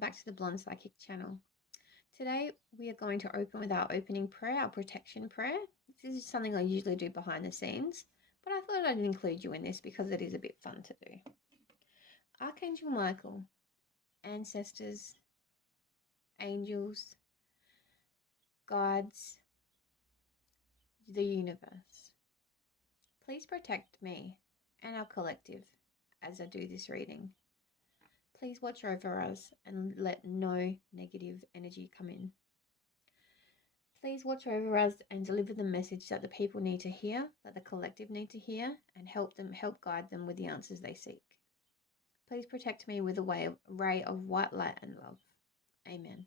back to the Blonde Psychic channel. Today we are going to open with our opening prayer, our protection prayer. This is something I usually do behind the scenes, but I thought I'd include you in this because it is a bit fun to do. Archangel Michael, ancestors, angels, guides, the universe, please protect me and our collective as I do this reading. Please watch over us and let no negative energy come in. Please watch over us and deliver the message that the people need to hear, that the collective need to hear, and help guide them with the answers they seek. Please protect me with a ray of white light and love. Amen.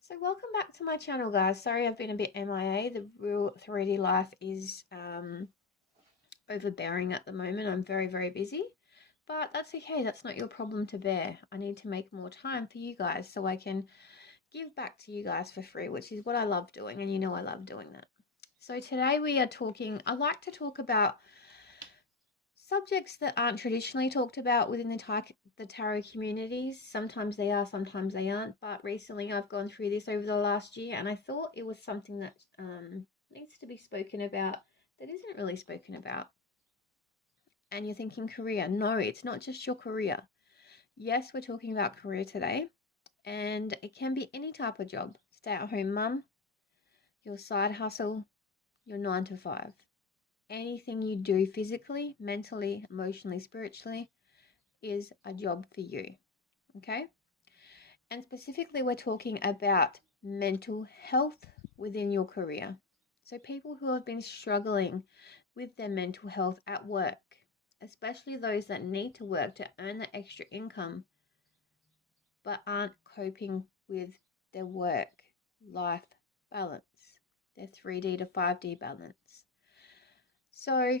So welcome back to my channel, guys. Sorry I've been a bit MIA. The real 3D life is overbearing at the moment. I'm very, very busy. But that's okay. That's not your problem to bear. I need to make more time for you guys so I can give back to you guys for free, which is what I love doing, and you know I love doing that. So today we are talking, I like to talk about subjects that aren't traditionally talked about within the tarot communities. Sometimes they are, sometimes they aren't, but recently I've gone through this over the last year and I thought it was something that needs to be spoken about that isn't really spoken about. And you're thinking career. No, it's not just your career. Yes, we're talking about career today. And it can be any type of job. Stay-at-home mum, your side hustle, your 9 to 5. Anything you do physically, mentally, emotionally, spiritually is a job for you. Okay? And specifically, we're talking about mental health within your career. So people who have been struggling with their mental health at work, especially those that need to work to earn the extra income but aren't coping with their work-life balance, their 3D to 5D balance. So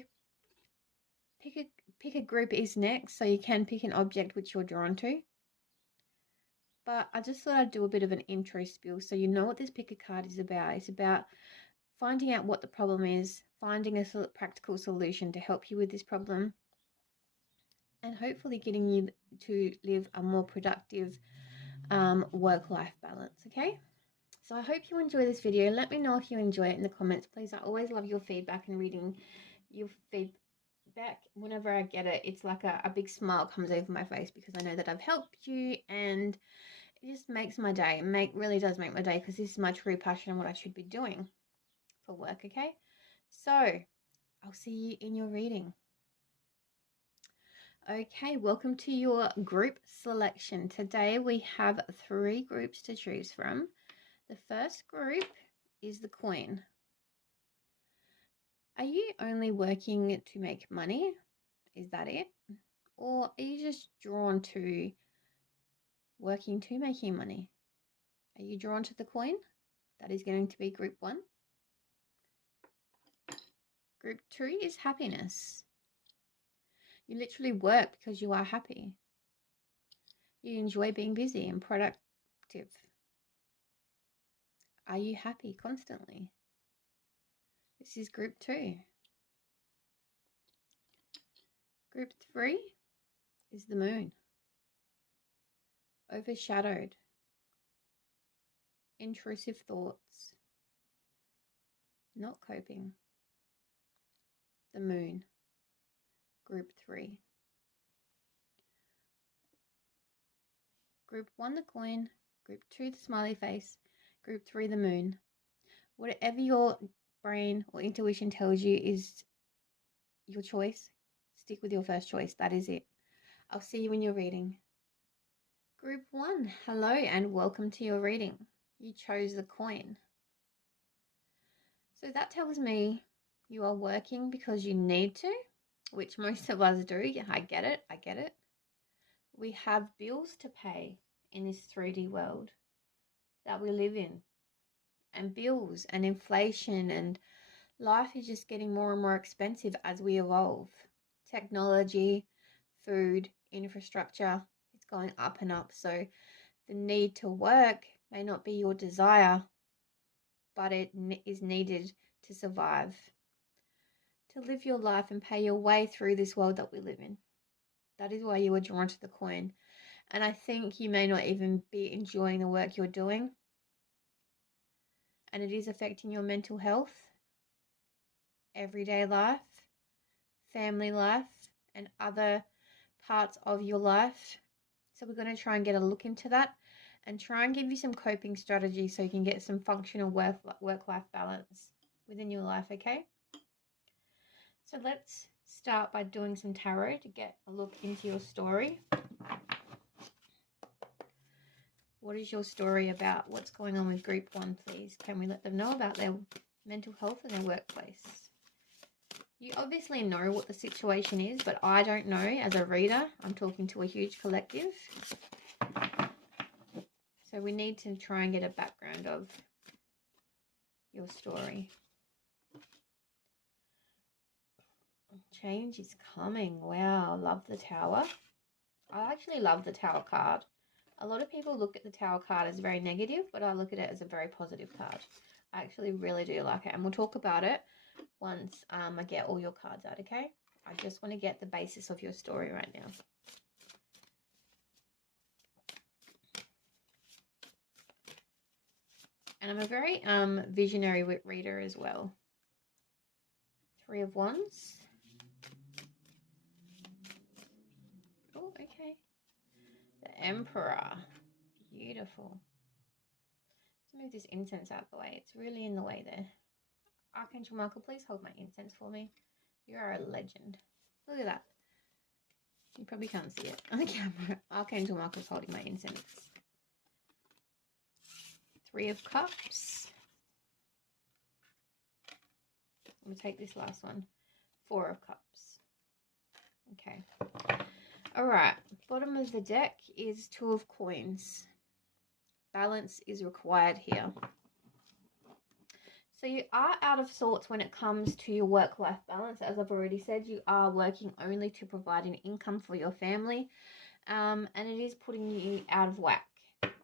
pick a group is next, so you can pick an object which you're drawn to. But I just thought I'd do a bit of an intro spiel so you know what this pick a card is about. It's about finding out what the problem is, finding a practical solution to help you with this problem, and hopefully getting you to live a more productive work-life balance, okay? So I hope you enjoy this video. Let me know if you enjoy it in the comments, please. I always love your feedback and reading your feedback. Whenever I get it, it's like a big smile comes over my face because I know that I've helped you, and it just makes my day. Really does make my day because this is my true passion and what I should be doing for work, okay? So I'll see you in your reading. Okay, welcome to your group selection. Today we have 3 groups to choose from. The first group is the Queen. Are you only working to make money? Is that it? Or are you just drawn to working to making money? Are you drawn to the Queen? That is going to be group 1. Group 2 is happiness. You literally work because you are happy. You enjoy being busy and productive. Are you happy constantly? This is group 2. Group 3 is the Moon. Overshadowed. Intrusive thoughts. Not coping. The Moon. Group 3. Group 1, the Coin. Group 2, the Smiley Face. Group 3, the Moon. Whatever your brain or intuition tells you is your choice, stick with your first choice. That is it. I'll see you in your reading. Group 1, hello and welcome to your reading. You chose the Coin. So that tells me you are working because you need to, which most of us do. Yeah, I get it. We have bills to pay in this 3D world that we live in, and bills and inflation, and life is just getting more and more expensive as we evolve. Technology, food, infrastructure, it's going up and up. So the need to work may not be your desire, but it is needed to survive, to live your life and pay your way through this world that we live in. That is why you were drawn to the coin. And I think you may not even be enjoying the work you're doing. And it is affecting your mental health, everyday life, family life, and other parts of your life. So we're going to try and get a look into that and try and give you some coping strategies so you can get some functional work-life balance within your life, okay? So let's start by doing some tarot to get a look into your story. What is your story about? What's going on with group 1, please? Can we let them know about their mental health and their workplace? You obviously know what the situation is, but I don't know as a reader. I'm talking to a huge collective. So we need to try and get a background of your story. Change is coming. Wow, love the Tower. I actually love the Tower card. A lot of people look at the Tower card as very negative, but I look at it as a very positive card. I actually really do like it, and we'll talk about it once I get all your cards out, okay? I just want to get the basis of your story right now. And I'm a very visionary reader as well. 3 of Wands. Oh, okay. The Emperor. Beautiful. Let's move this incense out of the way. It's really in the way there. Archangel Michael, please hold my incense for me. You are a legend. Look at that. You probably can't see it on the camera. Archangel Michael's holding my incense. 3 of Cups. I'm going to take this last one. 4 of Cups. Okay. Alright. Bottom of the deck is 2 of Coins. Balance is required here. So you are out of sorts when it comes to your work-life balance. As I've already said, you are working only to provide an income for your family. And it is putting you out of whack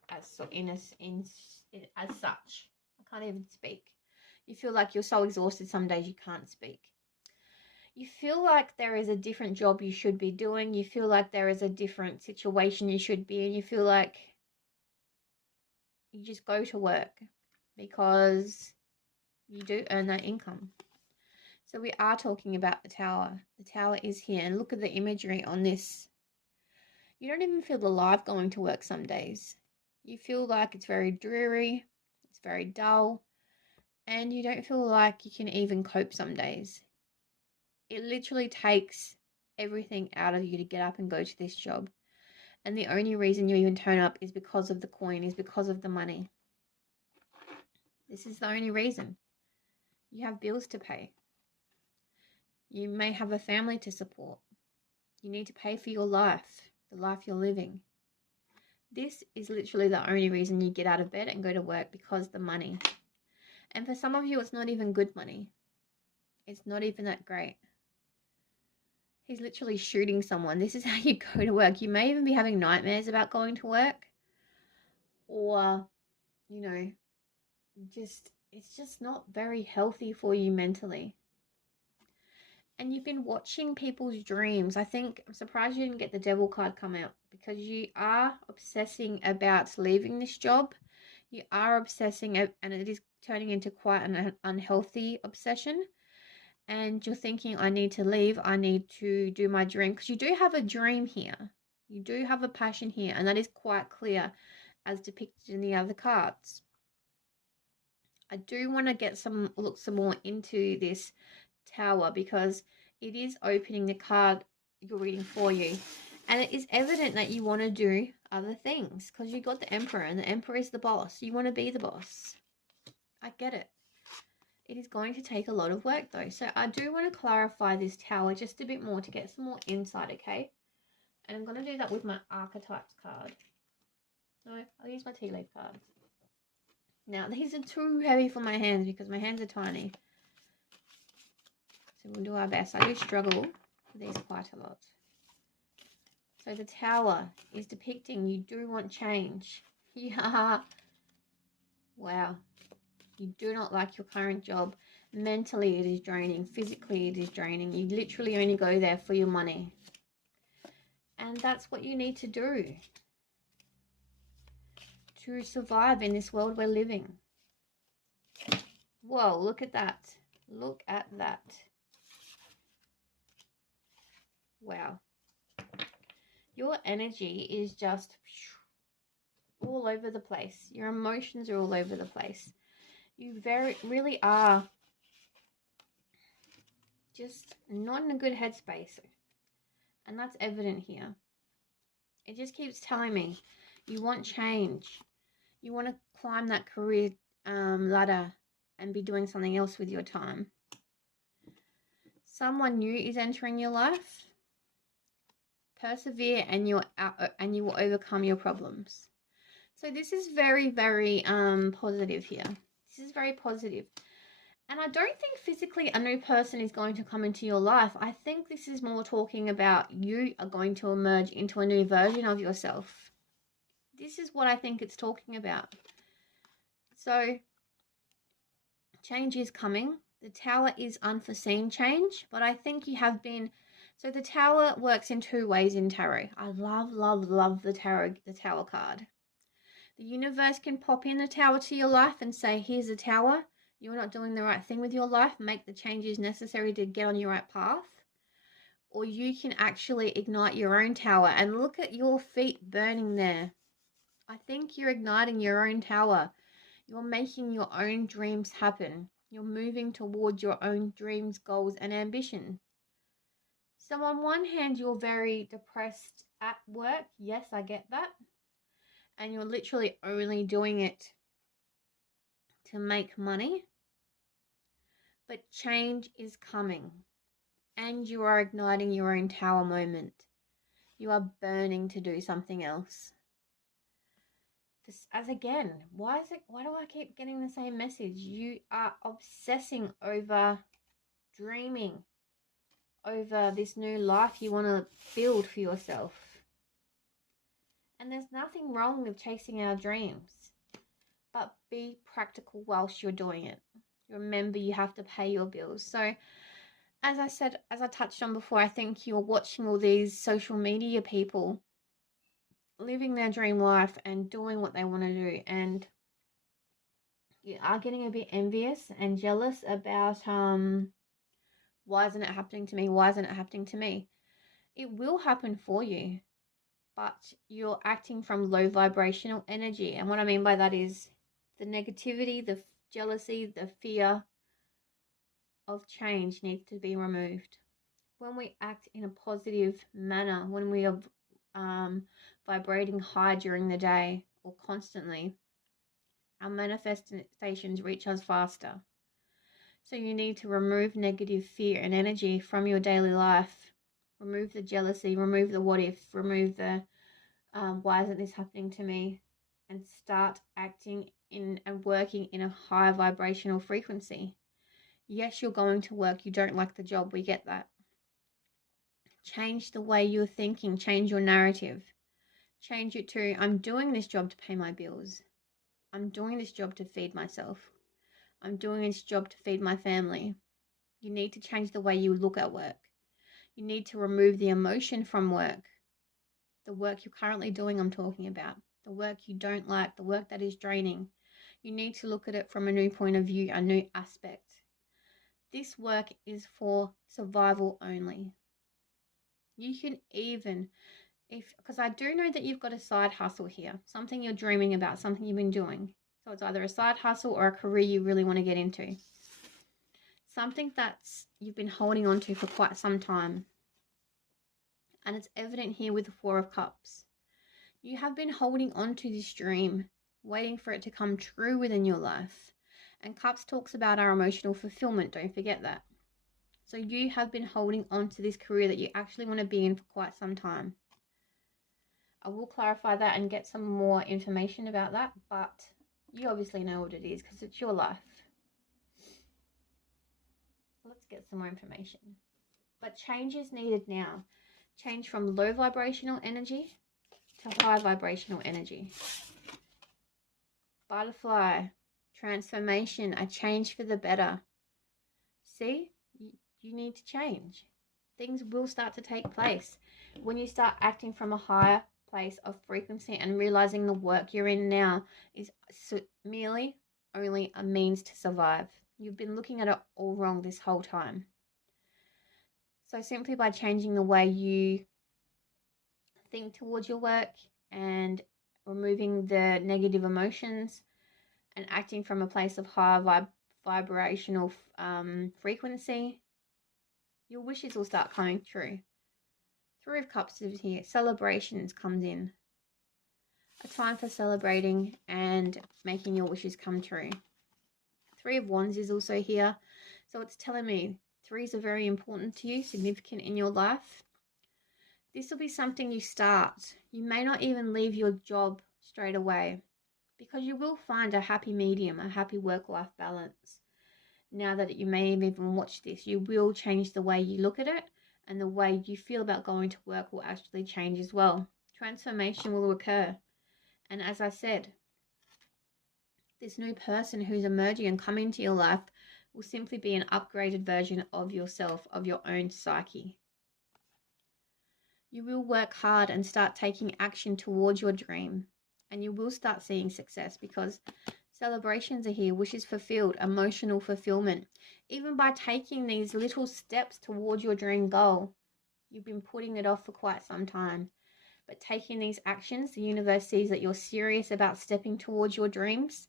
as such. I can't even speak. You feel like you're so exhausted some days you can't speak. You feel like there is a different job you should be doing. You feel like there is a different situation you should be in. You feel like you just go to work because you do earn that income. So we are talking about the Tower. The Tower is here. And look at the imagery on this. You don't even feel alive going to work some days. You feel like it's very dreary. It's very dull. And you don't feel like you can even cope some days. It literally takes everything out of you to get up and go to this job. And the only reason you even turn up is because of the coin, is because of the money. This is the only reason. You have bills to pay. You may have a family to support. You need to pay for your life, the life you're living. This is literally the only reason you get out of bed and go to work, because the money. And for some of you, it's not even good money. It's not even that great. He's literally shooting someone. This is how you go to work. You may even be having nightmares about going to work. Or, you know, it's just not very healthy for you mentally. And you've been watching people's dreams. I'm surprised you didn't get the Devil card come out, because you are obsessing about leaving this job. You are obsessing, and it is turning into quite an unhealthy obsession. And you're thinking, I need to leave. I need to do my dream. Because you do have a dream here. You do have a passion here. And that is quite clear as depicted in the other cards. I do want to get look some more into this Tower, because it is opening the card you're reading for you. And it is evident that you want to do other things, because you got the Emperor, and the Emperor is the boss. You want to be the boss. I get it. It is going to take a lot of work though. So I do want to clarify this Tower just a bit more to get some more insight, okay? And I'm going to do that with my Archetypes card. No, I'll use my tea leaf cards. Now, these are too heavy for my hands because my hands are tiny. So we'll do our best. I do struggle with these quite a lot. So the Tower is depicting you do want change. Yeah. Wow. You do not like your current job. Mentally, it is draining. Physically, it is draining. You literally only go there for your money. And that's what you need to do to survive in this world we're living. Whoa, look at that. Look at that. Wow. Your energy is just all over the place. Your emotions are all over the place. You really are just not in a good headspace. And that's evident here. It just keeps telling me you want change. You want to climb that career ladder and be doing something else with your time. Someone new is entering your life. Persevere and you will overcome your problems. So this is very, very positive here. This is very positive. And I don't think physically a new person is going to come into your life. I think this is more talking about you are going to emerge into a new version of yourself. This is what I think it's talking about. So change is coming. The Tower is unforeseen change, but I think you have been... So the Tower works in two ways in tarot. I love, love, love the Tower card. The universe can pop in the Tower to your life and say, here's the Tower. You're not doing the right thing with your life. Make the changes necessary to get on your right path. Or you can actually ignite your own Tower. And look at your feet burning there. I think you're igniting your own Tower. You're making your own dreams happen. You're moving towards your own dreams, goals, and ambition. So on one hand, you're very depressed at work. Yes, I get that. And you're literally only doing it to make money. But change is coming. And you are igniting your own Tower moment. You are burning to do something else. As again, why do I keep getting the same message? You are obsessing over dreaming, over this new life you want to build for yourself. And there's nothing wrong with chasing our dreams, but be practical whilst you're doing it. Remember, you have to pay your bills. So as I touched on before, I think you're watching all these social media people living their dream life and doing what they want to do, and you are getting a bit envious and jealous about why isn't it happening to me? Why isn't it happening to me? It will happen for you, but you're acting from low vibrational energy. And what I mean by that is the negativity, the jealousy, the fear of change needs to be removed. When we act in a positive manner, when we are vibrating high during the day or constantly, our manifestations reach us faster. So you need to remove negative fear and energy from your daily life. Remove the jealousy, remove the what if, remove the why isn't this happening to me, and start acting in and working in a high vibrational frequency. Yes, you're going to work. You don't like the job. We get that. Change the way you're thinking. Change your narrative. Change it to, I'm doing this job to pay my bills. I'm doing this job to feed myself. I'm doing this job to feed my family. You need to change the way you look at work. You need to remove the emotion from work. The work you're currently doing, I'm talking about. The work you don't like, the work that is draining. You need to look at it from a new point of view, a new aspect. This work is for survival only. You can even, because I do know that you've got a side hustle here, something you're dreaming about, something you've been doing. So it's either a side hustle or a career you really want to get into. Something that's you've been holding on to for quite some time. And it's evident here with the Four of Cups. You have been holding on to this dream, waiting for it to come true within your life. And Cups talks about our emotional fulfillment, don't forget that. So you have been holding on to this career that you actually want to be in for quite some time. I will clarify that and get some more information about that, but you obviously know what it is because it's your life. Let's get some more information. But change is needed now. Change from low vibrational energy to high vibrational energy. Butterfly, transformation, a change for the better. See, you need to change. Things will start to take place. When you start acting from a higher place of frequency and realizing the work you're in now is merely only a means to survive. You've been looking at it all wrong this whole time. So simply by changing the way you think towards your work and removing the negative emotions and acting from a place of higher vibrational frequency, your wishes will start coming true. Three of Cups is here. Celebrations comes in. A time for celebrating and making your wishes come true. Three of Wands is also here. So it's telling me threes are very important to you, significant in your life. This will be something you start. You may not even leave your job straight away because you will find a happy medium, a happy work-life balance. Now that you may even watch this, you will change the way you look at it, and the way you feel about going to work will actually change as well. Transformation will occur. And as I said, this new person who's emerging and coming into your life will simply be an upgraded version of yourself, of your own psyche. You will work hard and start taking action towards your dream, and you will start seeing success because celebrations are here, wishes fulfilled, emotional fulfillment. Even by taking these little steps towards your dream goal, you've been putting it off for quite some time. But taking these actions, the universe sees that you're serious about stepping towards your dreams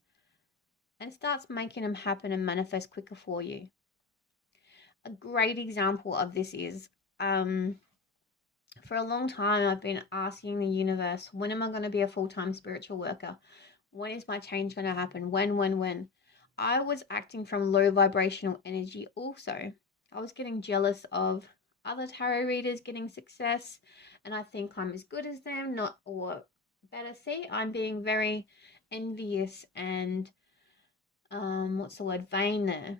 and starts making them happen and manifest quicker for you. A great example of this is, for a long time, I've been asking the universe, when am I going to be a full-time spiritual worker? When is my change going to happen? When? I was acting from low vibrational energy also. I was getting jealous of other tarot readers getting success, and I think I'm as good as them, not or better. See, I'm being very envious and vain there.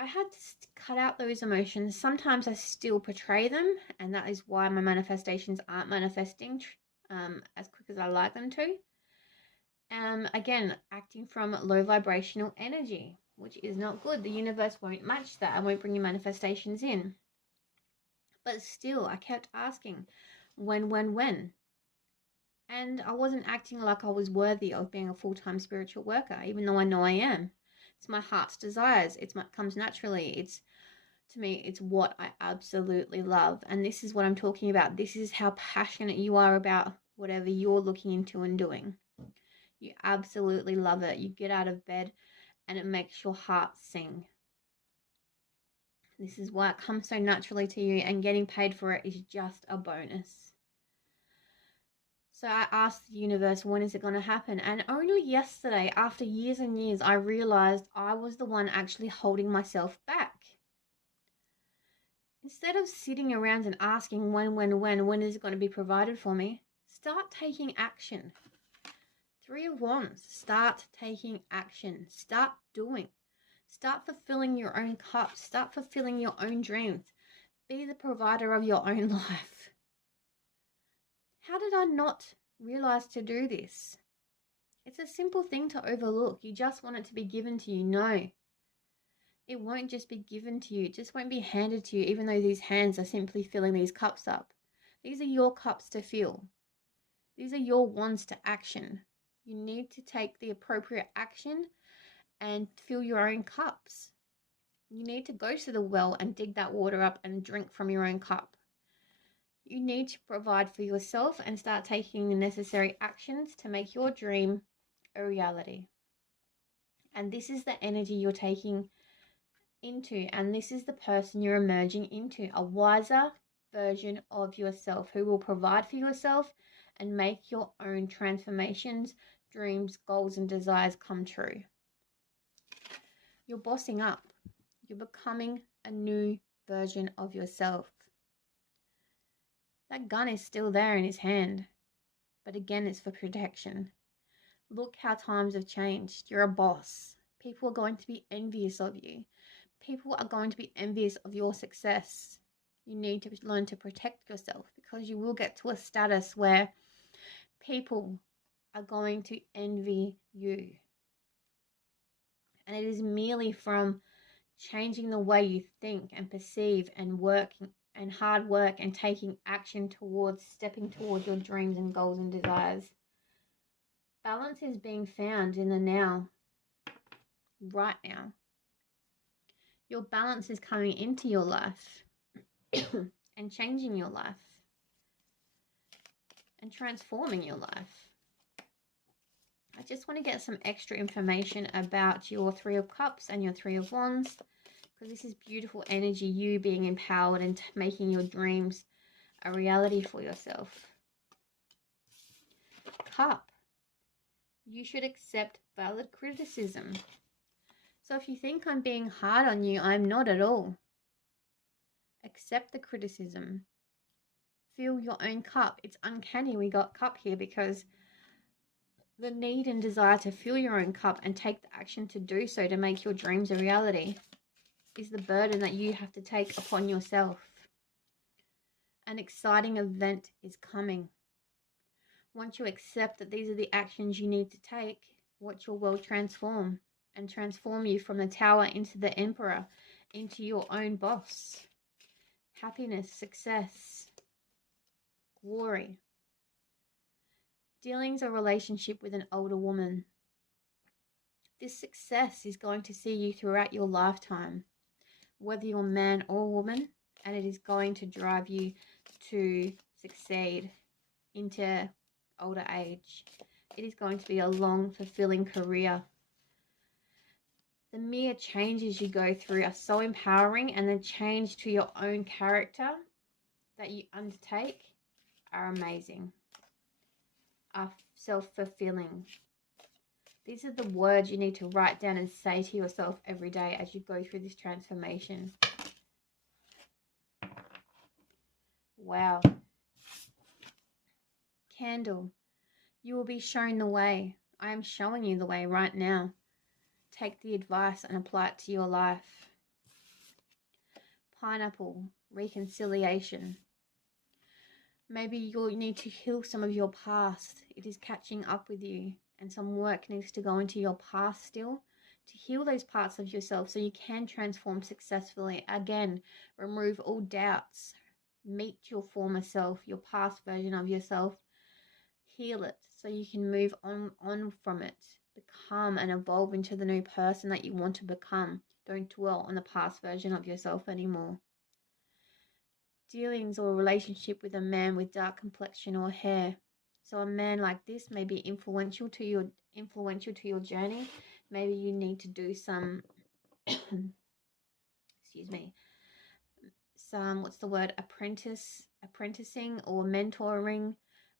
I had to cut out those emotions. Sometimes I still portray them, and that is why my manifestations aren't manifesting as quick as I like them to. Again, acting from low vibrational energy, which is not good. The universe won't match that and won't bring your manifestations in. But still, I kept asking, when? And I wasn't acting like I was worthy of being a full-time spiritual worker, even though I know I am. It's my heart's desires. It comes naturally. To me, it's what I absolutely love. And this is what I'm talking about. This is how passionate you are about whatever you're looking into and doing. You absolutely love it. You get out of bed and it makes your heart sing. This is why it comes so naturally to you, and getting paid for it is just a bonus. So I asked the universe, when is it going to happen? And only yesterday, after years and years, I realized I was the one actually holding myself back. Instead of sitting around and asking when is it going to be provided for me, start taking action. Three of Wands, start taking action. Start doing. Start fulfilling your own cups. Start fulfilling your own dreams. Be the provider of your own life. How did I not realize to do this? It's a simple thing to overlook. You just want it to be given to you. No. It won't just be given to you. It just won't be handed to you, even though these hands are simply filling these cups up. These are your cups to fill. These are your wands to action. You need to take the appropriate action and fill your own cups. You need to go to the well and dig that water up and drink from your own cup. You need to provide for yourself and start taking the necessary actions to make your dream a reality. And this is the energy you're taking into, and this is the person you're emerging into, a wiser version of yourself who will provide for yourself and make your own transformations, dreams, goals, and desires come true. You're bossing up. You're becoming a new version of yourself. That gun is still there in his hand, but again, it's for protection. Look how times have changed. You're a boss. People are going to be envious of you. People are going to be envious of your success. You need to learn to protect yourself, because you will get to a status where people are going to envy you. And it is merely from changing the way you think and perceive and work and hard work and taking action towards stepping towards your dreams and goals and desires. Balance is being found in the now, right now. Your balance is coming into your life and changing your life and transforming your life. I just want to get some extra information about your Three of Cups and your Three of Wands, because this is beautiful energy, you being empowered and making your dreams a reality for yourself. Cup. You should accept valid criticism. So if you think I'm being hard on you, I'm not at all. Accept the criticism. Fill your own cup. It's uncanny we got cup here, because the need and desire to fill your own cup and take the action to do so to make your dreams a reality is the burden that you have to take upon yourself. An exciting event is coming. Once you accept that these are the actions you need to take, watch your world transform and transform you from the Tower into the Emperor, into your own boss. Happiness, success, glory. Dealings or relationship with an older woman. This success is going to see you throughout your lifetime, whether you're man or woman, and it is going to drive you to succeed into older age. It is going to be a long, fulfilling career. The mere changes you go through are so empowering, and the change to your own character that you undertake are amazing, are self-fulfilling. These are the words you need to write down and say to yourself every day as you go through this transformation. Wow. Candle. You will be shown the way. I am showing you the way right now. Take the advice and apply it to your life. Pineapple. Reconciliation. Maybe you need to heal some of your past. It is catching up with you, and some work needs to go into your past still to heal those parts of yourself so you can transform successfully. Again, remove all doubts. Meet your former self, your past version of yourself. Heal it so you can move on from it. Become and evolve into the new person that you want to become. Don't dwell on the past version of yourself anymore. Dealings or a relationship with a man with dark complexion or hair. So a man like this may be influential to your journey. Maybe you need to do some excuse me, some apprenticing or mentoring,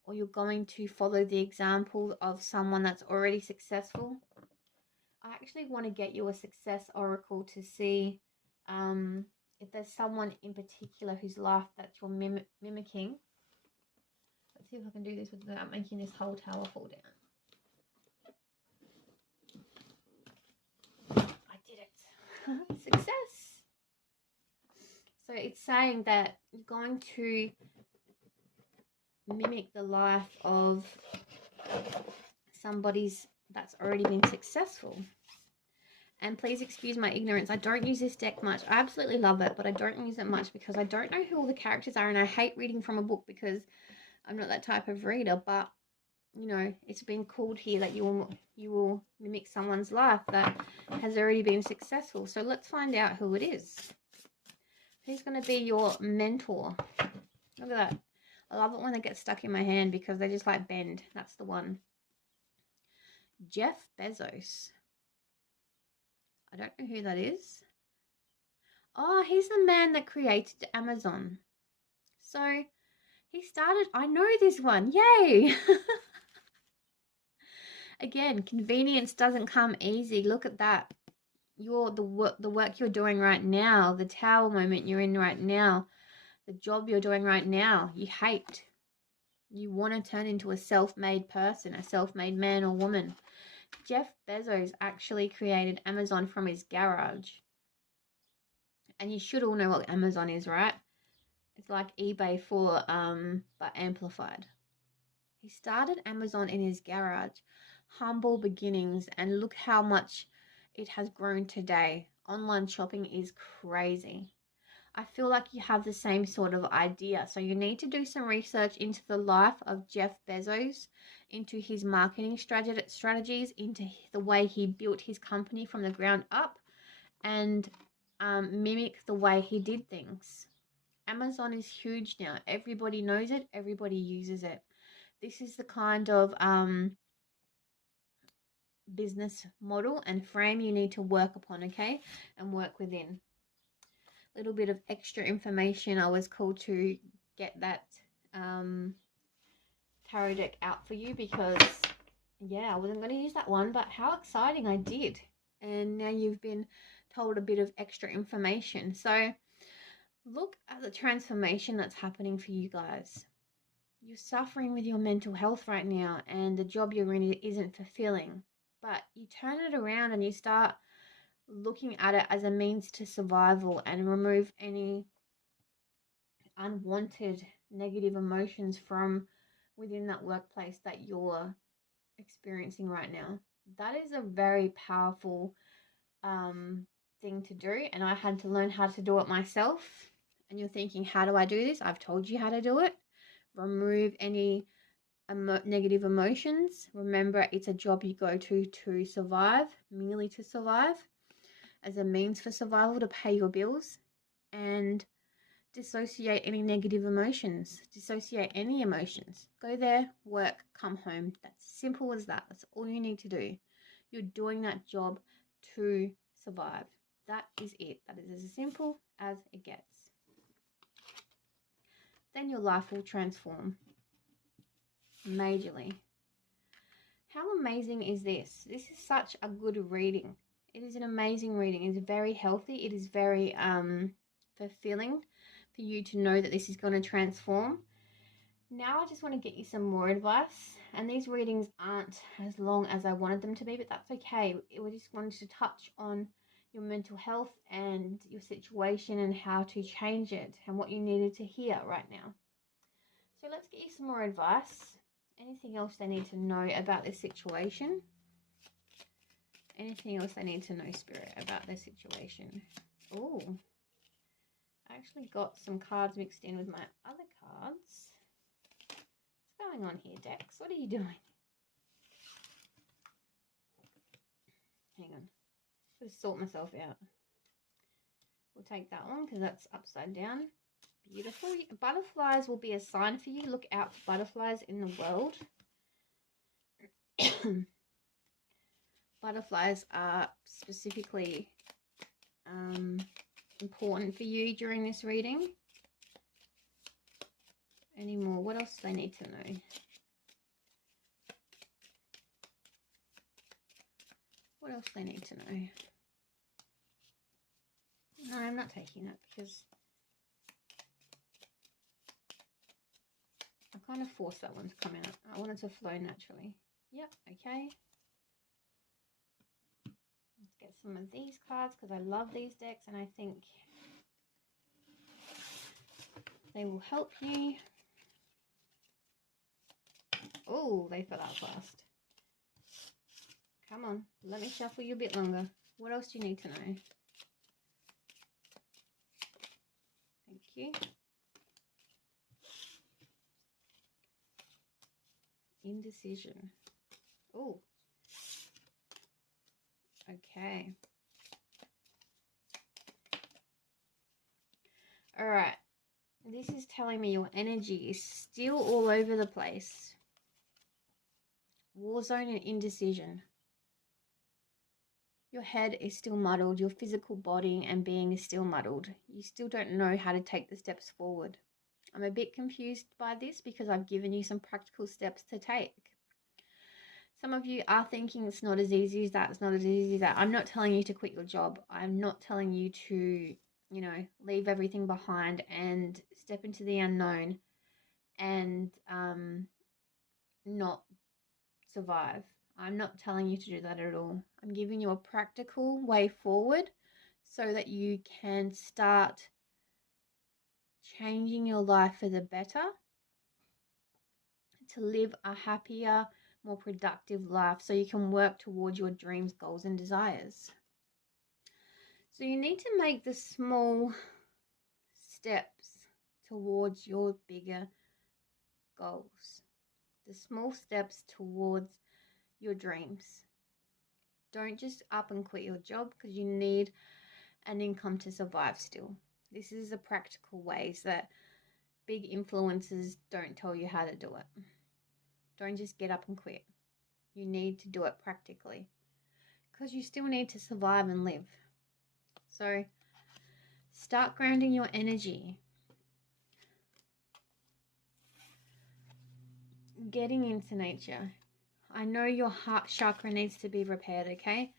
or you're going to follow the example of someone that's already successful. I actually want to get you a success oracle to see if there's someone in particular whose life that you're mimicking. Let's see if I can do this without making this whole tower fall down. I did it. Success. So it's saying that you're going to mimic the life of somebody's that's already been successful. And please excuse my ignorance. I don't use this deck much. I absolutely love it, but I don't use it much because I don't know who all the characters are, and I hate reading from a book because I'm not that type of reader. But you know, it's been called here that you will mimic someone's life that has already been successful. So let's find out who it is. Who's going to be your mentor? Look at that. I love it when they get stuck in my hand because they just like bend. That's the one. Jeff Bezos. I don't know who that is. Oh, he's the man that created Amazon. So he started, I know this one. Yay. Again, convenience doesn't come easy. Look at that. The work you're doing right now, the tower moment you're in right now, the job you're doing right now, you hate. You want to turn into a self-made person, a self-made man or woman. Jeff Bezos actually created Amazon from his garage. And you should all know what Amazon is, right? It's like eBay but amplified. He started Amazon in his garage. Humble beginnings, and look how much it has grown today. Online shopping is crazy. I feel like you have the same sort of idea. So you need to do some research into the life of Jeff Bezos, into his marketing strategies, into the way he built his company from the ground up, and mimic the way he did things. Amazon is huge now. Everybody knows it. Everybody uses it. This is the kind of business model and frame you need to work upon, okay? And work within. A little bit of extra information. I was called to get that tarot deck out for you because, yeah, I wasn't going to use that one, but how exciting, I did. And now you've been told a bit of extra information. So look at the transformation that's happening for you guys. You're suffering with your mental health right now, and the job you're in isn't fulfilling. But you turn it around and you start looking at it as a means to survival and remove any unwanted negative emotions from within that workplace that you're experiencing right now. That is a very powerful thing to do, and I had to learn how to do it myself. And you're thinking, how do I do this? I've told you how to do it. Remove any negative emotions. Remember, it's a job you go to survive, merely to survive, as a means for survival, to pay your bills. And dissociate any negative emotions. Dissociate any emotions. Go there, work, come home. That's simple as that. That's all you need to do. You're doing that job to survive. That is it. That is as simple as it gets. Then your life will transform majorly. How amazing is this? This is such a good reading. It is an amazing reading. It's very healthy. It is very fulfilling for you to know that this is going to transform. Now I just want to get you some more advice, and these readings aren't as long as I wanted them to be, but that's okay. We just wanted to touch on your mental health and your situation and how to change it and what you needed to hear right now. So let's get you some more advice. Anything else they need to know about this situation? Anything else they need to know, Spirit, about this situation? Oh, I actually got some cards mixed in with my other cards. What's going on here, Dex? What are you doing? Hang on. Just sort myself out. We'll take that one because that's upside down. Beautiful. Butterflies will be a sign for you. Look out for butterflies in the world. Butterflies are specifically important for you during this reading. Any more? What else do they need to know? What else do they need to know? No, I'm not taking that because I kind of forced that one to come out. I want it to flow naturally. Yep, okay. Let's get some of these cards because I love these decks and I think they will help you. Oh, they fell out fast. Come on, let me shuffle you a bit longer. What else do you need to know? Thank you. Indecision. Oh. Okay. All right. This is telling me your energy is still all over the place. War zone and indecision. Your head is still muddled. Your physical body and being is still muddled. You still don't know how to take the steps forward. I'm a bit confused by this because I've given you some practical steps to take. Some of you are thinking it's not as easy as that. It's not as easy as that. I'm not telling you to quit your job. I'm not telling you to, leave everything behind and step into the unknown and not survive. I'm not telling you to do that at all. I'm giving you a practical way forward so that you can start changing your life for the better, to live a happier, more productive life so you can work towards your dreams, goals, and desires. So you need to make the small steps towards your bigger goals. The small steps towards your dreams. Don't just up and quit your job because you need an income to survive still. This is the practical ways that big influencers don't tell you how to do it. Don't just get up and quit. You need to do it practically because you still need to survive and live. So start grounding your energy. Getting into nature. I know your heart chakra needs to be repaired, okay?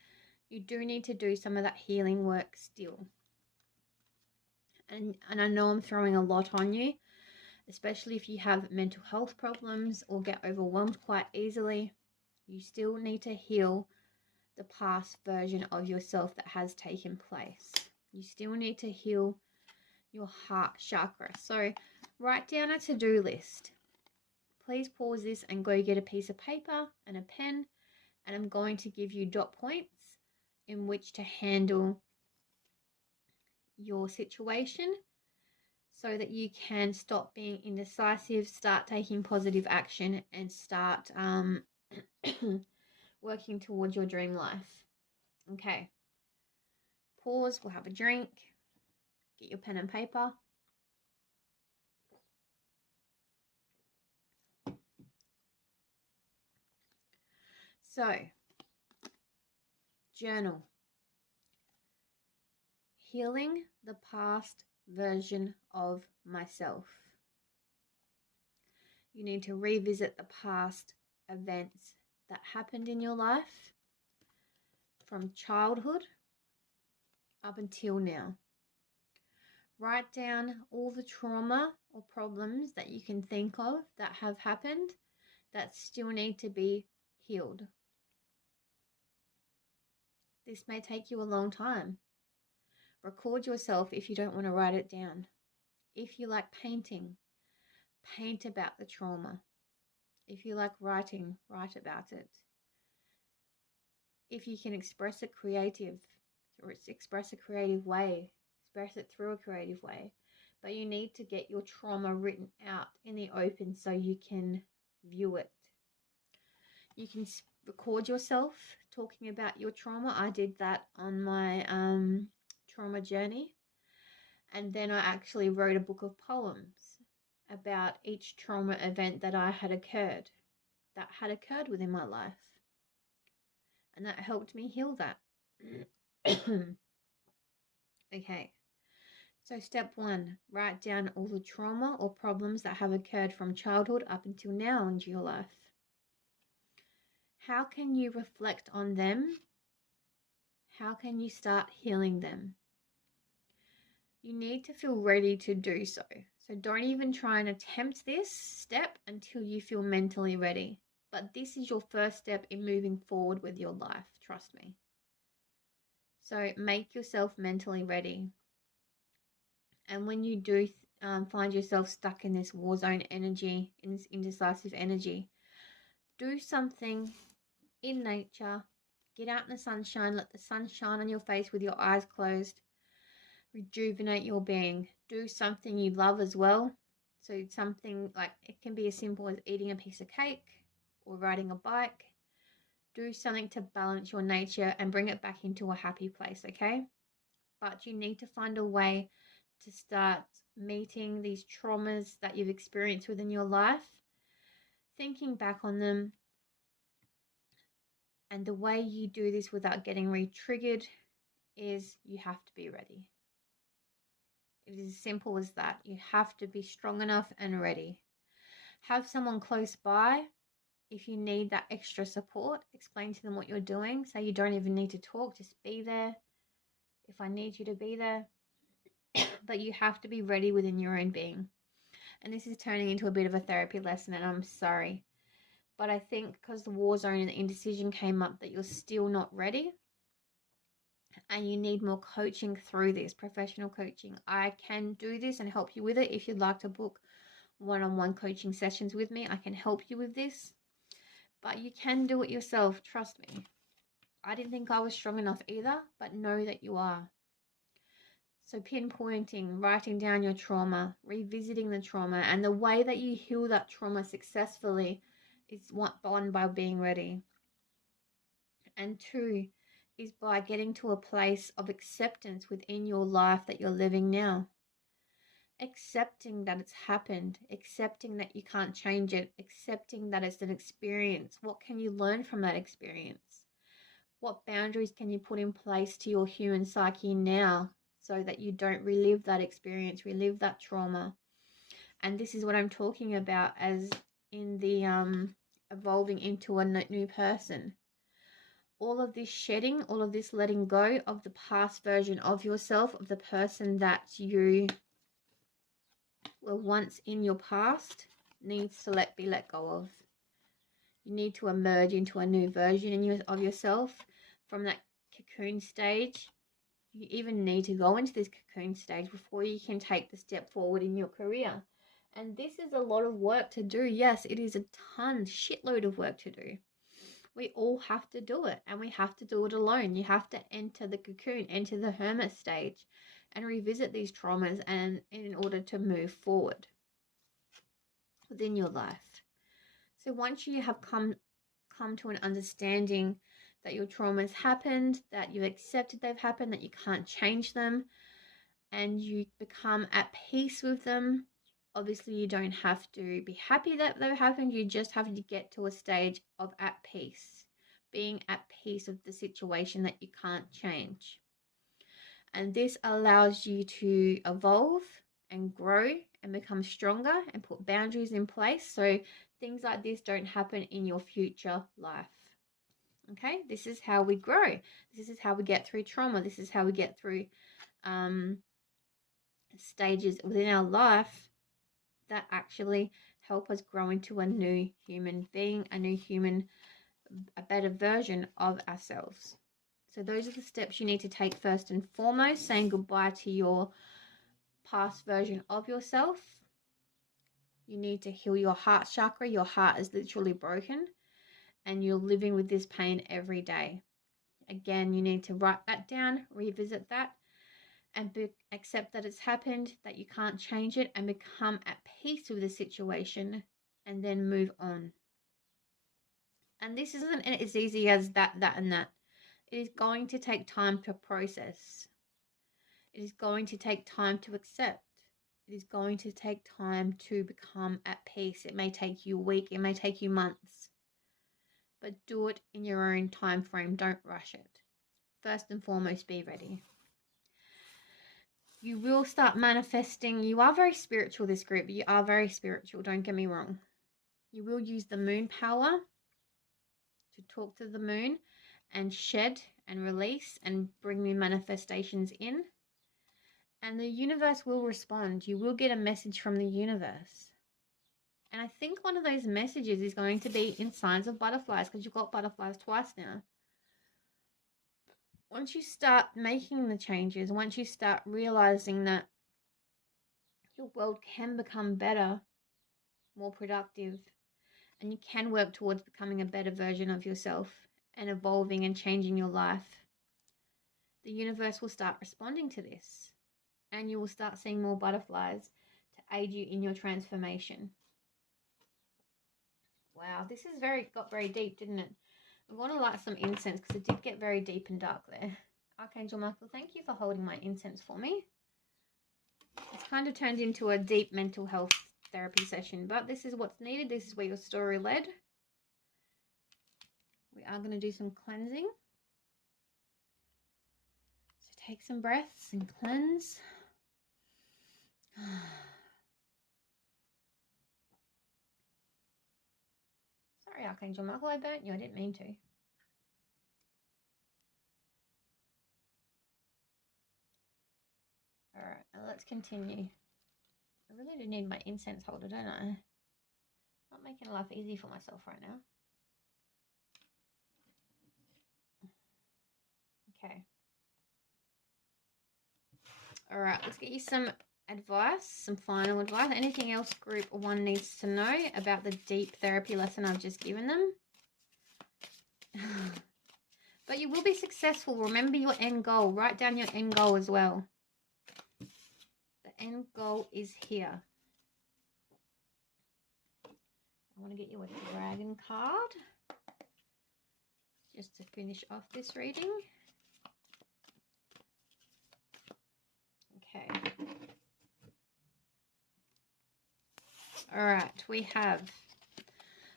You do need to do some of that healing work still. And I know I'm throwing a lot on you, especially if you have mental health problems or get overwhelmed quite easily. You still need to heal the past version of yourself that has taken place. You still need to heal your heart chakra. So write down a to-do list. Please pause this and go get a piece of paper and a pen, and I'm going to give you dot points in which to handle your situation so that you can stop being indecisive, start taking positive action, and start working towards your dream life. Okay. Pause, we'll have a drink. Get your pen and paper. So, journal. Healing the past version of myself. You need to revisit the past events that happened in your life from childhood up until now. Write down all the trauma or problems that you can think of that have happened that still need to be healed. This may take you a long time. Record yourself if you don't want to write it down. If you like painting, paint about the trauma. If you like writing, write about it. If you can express it express a creative way, express it through a creative way. But you need to get your trauma written out in the open so you can view it. You can record yourself talking about your trauma. I did that on my trauma journey. And then I actually wrote a book of poems about each trauma event that had occurred within my life. And that helped me heal that. Okay. So step 1, write down all the trauma or problems that have occurred from childhood up until now into your life. How can you reflect on them? How can you start healing them? You need to feel ready to do so. So don't even try and attempt this step until you feel mentally ready. But this is your first step in moving forward with your life, trust me. So make yourself mentally ready. And when you do find yourself stuck in this war zone energy, in this indecisive energy, do something in nature. Get out in the sunshine. Let the sun shine on your face with your eyes closed. Rejuvenate your being. Do something you love as well. So something like, it can be as simple as eating a piece of cake or riding a bike. Do something to balance your nature and bring it back into a happy place, okay? But you need to find a way to start meeting these traumas that you've experienced within your life, thinking back on them. And the way you do this without getting re-triggered is you have to be ready. It is as simple as that. You have to be strong enough and ready. Have someone close by. If you need that extra support, explain to them what you're doing. Say you don't even need to talk, just be there if I need you to be there. But you have to be ready within your own being. And this is turning into a bit of a therapy lesson, and I'm sorry. But I think because the war zone and the indecision came up that you're still not ready. And you need more coaching through this, professional coaching. I can do this and help you with it. If you'd like to book one-on-one coaching sessions with me, I can help you with this. But you can do it yourself, trust me. I didn't think I was strong enough either, but know that you are. So pinpointing, writing down your trauma, revisiting the trauma, and the way that you heal that trauma successfully is one, by being ready. And two is by getting to a place of acceptance within your life that you're living now. Accepting that it's happened, accepting that you can't change it, accepting that it's an experience. What can you learn from that experience? What boundaries can you put in place to your human psyche now so that you don't relive that experience, relive that trauma? And this is what I'm talking about as in the evolving into a new person. All of this shedding, all of this letting go of the past version of yourself, of the person that you were once in your past, needs to be let go of. You need to emerge into a new version of yourself from that cocoon stage. You even need to go into this cocoon stage before you can take the step forward in your career. And this is a lot of work to do. Yes, it is a shitload of work to do. We all have to do it, and we have to do it alone. You have to enter the cocoon, enter the hermit stage, and revisit these traumas and in order to move forward within your life. So once you have come to an understanding that your traumas happened, that you've accepted they've happened, that you can't change them, and you become at peace with them. Obviously, you don't have to be happy that they've happened. You just have to get to a stage of at peace, being at peace with the situation that you can't change. And this allows you to evolve and grow and become stronger and put boundaries in place so things like this don't happen in your future life. Okay, this is how we grow. This is how we get through trauma. This is how we get through stages within our life that actually help us grow into a new human being, a new human, a better version of ourselves. So those are the steps you need to take first and foremost, saying goodbye to your past version of yourself. You need to heal your heart chakra. Your heart is literally broken and you're living with this pain every day. Again, you need to write that down, revisit that, and accept that it's happened, that you can't change it, and become at peace with the situation, and then move on. And this isn't as easy as that, and that. It is going to take time to process. It is going to take time to accept. It is going to take time to become at peace. It may take you a week, it may take you months. But do it in your own time frame. Don't rush it. First and foremost, be ready. You will start manifesting. You are very spiritual, this group. You are very spiritual. Don't get me wrong. You will use the moon power to talk to the moon and shed and release and bring new manifestations in. And the universe will respond. You will get a message from the universe. And I think one of those messages is going to be in signs of butterflies, because you've got butterflies twice now. Once you start making the changes, once you start realizing that your world can become better, more productive, and you can work towards becoming a better version of yourself and evolving and changing your life, the universe will start responding to this, and you will start seeing more butterflies to aid you in your transformation. Wow, this is got very deep, didn't it? I'm going to light some incense because it did get very deep and dark there. Archangel Michael, thank you for holding my incense for me. It's kind of turned into a deep mental health therapy session, but this is what's needed. This is where your story led. We are going to do some cleansing. So take some breaths and cleanse. Sorry, Archangel Michael, I burnt you. I didn't mean to. Alright, now let's continue. I really do need my incense holder, don't I? Not making life easy for myself right now. Okay. Alright, let's get you some advice, some final advice. Anything else Group 1 needs to know about the deep therapy lesson I've just given them? But you will be successful. Remember your end goal. Write down your end goal as well. end goal is here. I want to get you a dragon card just to finish off this reading. Okay. All right, we have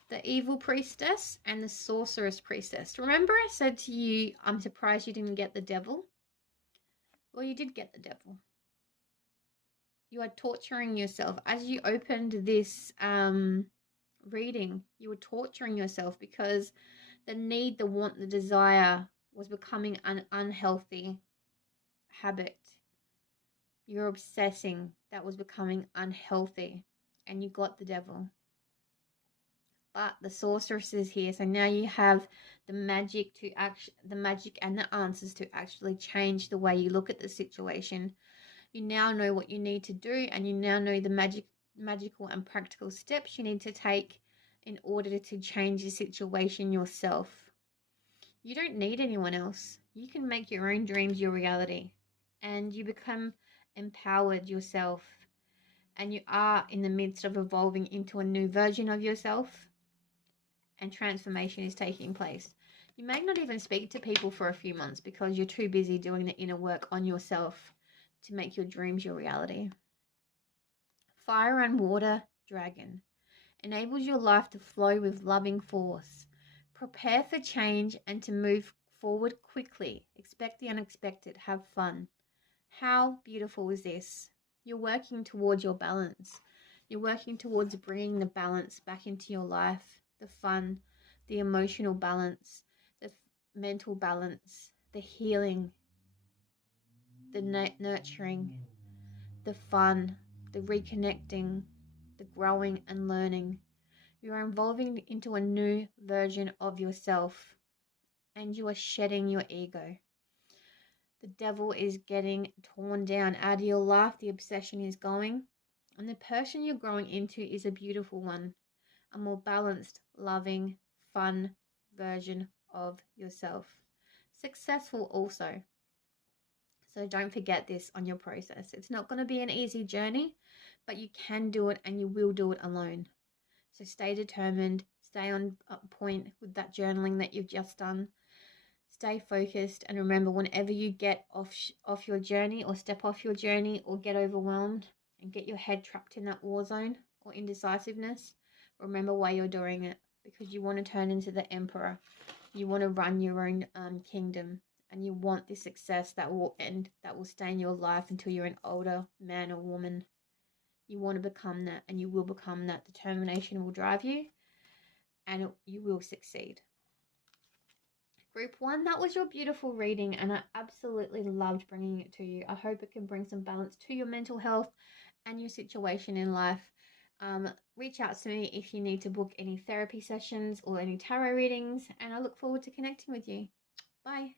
the evil priestess and the sorceress priestess. Remember I said to you, I'm surprised you didn't get the devil? Well, you did get the devil. You are torturing yourself. As you opened this reading, you were torturing yourself because the need, the want, the desire was becoming an unhealthy habit. You're obsessing. That was becoming unhealthy. And you got the devil. But the sorceress is here. So now you have the magic and the answers to actually change the way you look at the situation. You now know what you need to do, and you now know the magical and practical steps you need to take in order to change the situation yourself. You don't need anyone else. You can make your own dreams your reality, and you become empowered yourself, and you are in the midst of evolving into a new version of yourself, and transformation is taking place. You may not even speak to people for a few months because you're too busy doing the inner work on yourself to make your dreams your reality. Fire and water dragon enables your life to flow with loving force. Prepare for change and to move forward quickly. Expect the unexpected. Have fun. How beautiful is this? You're working towards your balance. You're working towards bringing the balance back into your life. The fun, the emotional balance, the mental balance, the healing, the nurturing, the fun, the reconnecting, the growing and learning. You are evolving into a new version of yourself, and you are shedding your ego. The devil is getting torn down out of your life. The obsession is going, and the person you're growing into is a beautiful one, a more balanced, loving, fun version of yourself. Successful also. So don't forget this on your process. It's not going to be an easy journey, but you can do it, and you will do it alone. So stay determined, stay on point with that journaling that you've just done. Stay focused, and remember, whenever you get off your journey or step off your journey or get overwhelmed and get your head trapped in that war zone or indecisiveness, remember why you're doing it, because you want to turn into the emperor. You want to run your own kingdom, and you want this success that will stay in your life until you're an older man or woman. You want to become that, and you will become that. Determination will drive you, and you will succeed. Group 1, that was your beautiful reading, and I absolutely loved bringing it to you. I hope it can bring some balance to your mental health and your situation in life. Reach out to me if you need to book any therapy sessions or any tarot readings, and I look forward to connecting with you. Bye.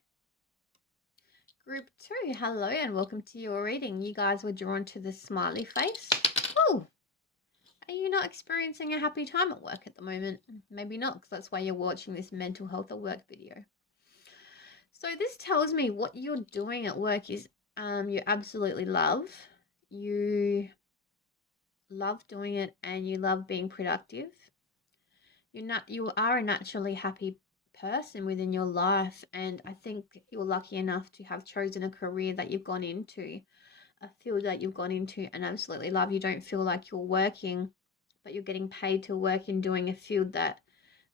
Group 2, hello and welcome to your reading. You guys were drawn to the smiley face. Oh, are you not experiencing a happy time at work at the moment? Maybe not, because that's why you're watching this mental health at work video. So this tells me what you're doing at work is you absolutely love. You love doing it, and you love being productive. You are a naturally happy person within your life, and I think you're lucky enough to have chosen a career that you've gone into, a field that you've gone into and absolutely love. You don't feel like you're working, but you're getting paid to work in doing a field that,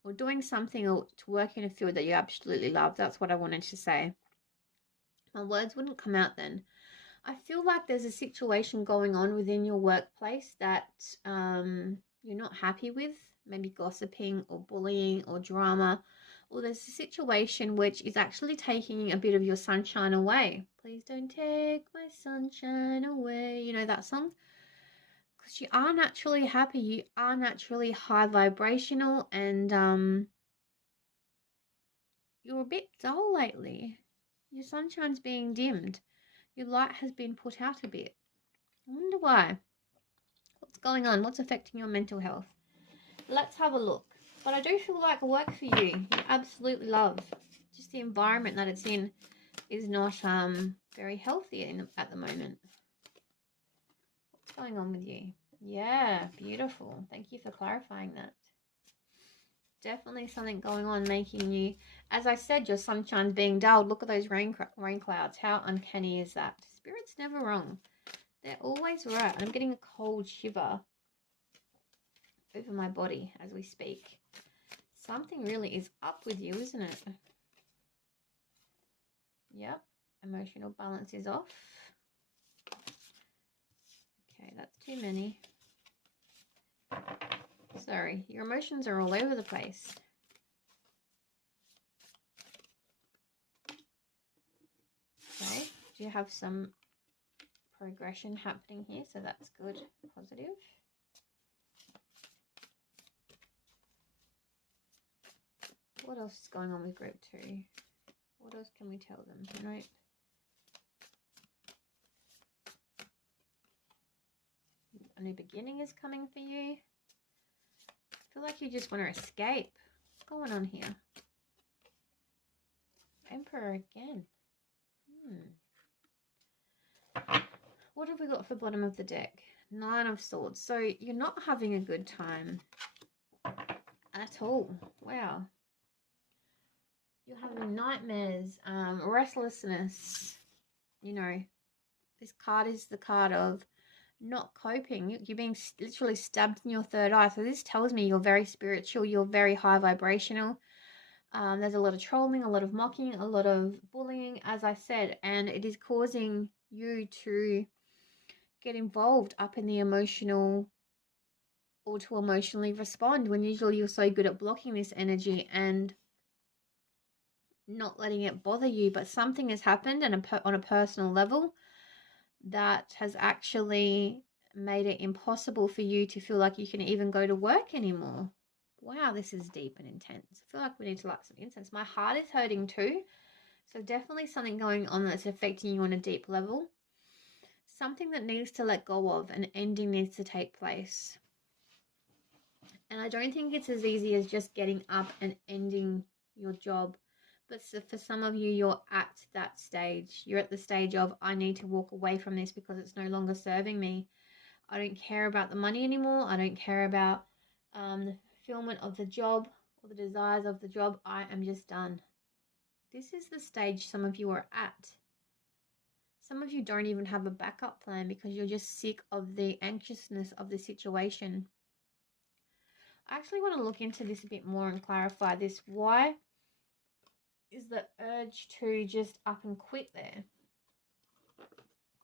or doing something, or to work in a field that you absolutely love. That's what I wanted to say. My words wouldn't come out then. I feel like there's a situation going on within your workplace that you're not happy with, maybe gossiping or bullying or drama, or there's a situation which is actually taking a bit of your sunshine away. Please don't take my sunshine away. You know that song? Because you are naturally happy. You are naturally high vibrational, and you're a bit dull lately. Your sunshine's being dimmed. Your light has been put out a bit. I wonder why. What's going on? What's affecting your mental health? Let's have a look. But I do feel like work for you absolutely love. Just the environment that it's in is not very healthy at the moment. going on with you? Yeah, beautiful. Thank you for clarifying that. Definitely something going on making you, as I said, your sunshine's being dulled. Look at those rain clouds. How uncanny is that? Spirit's never wrong. They're always right. I'm getting a cold shiver over my body as we speak. Something really is up with you, isn't it? Yep. Emotional balance is off. Okay, that's too many. Sorry, your emotions are all over the place. Okay, do you have some progression happening here? So that's good, positive. What else is going on with group 2? What else can we tell them? Nope. A new beginning is coming for you. I feel like you just want to escape. What's going on here? Emperor again. What have we got for bottom of the deck? 9 of Swords. So you're not having a good time at all. Wow. You're having nightmares, restlessness. You know, this card is the card of not coping. You're being literally stabbed in your third eye. So this tells me you're very spiritual. You're very high vibrational. There's a lot of trolling, a lot of mocking, a lot of bullying, as I said, and it is causing you to get involved up in the emotional, or to emotionally respond, when usually you're so good at blocking this energy and not letting it bother you. But something has happened and on a personal level that has actually made it impossible for you to feel like you can even go to work anymore. Wow, this is deep and intense. I feel like we need to light some incense. My heart is hurting too. So definitely something going on that's affecting you on a deep level. Something that needs to let go of. An ending needs to take place. And I don't think it's as easy as just getting up and ending your job. But for some of you, you're at that stage. You're at the stage of, I need to walk away from this because it's no longer serving me. I don't care about the money anymore. I don't care about the fulfillment of the job or the desires of the job. I am just done. This is the stage some of you are at. Some of you don't even have a backup plan because you're just sick of the anxiousness of the situation. I actually want to look into this a bit more and clarify this. Why is the urge to just up and quit there?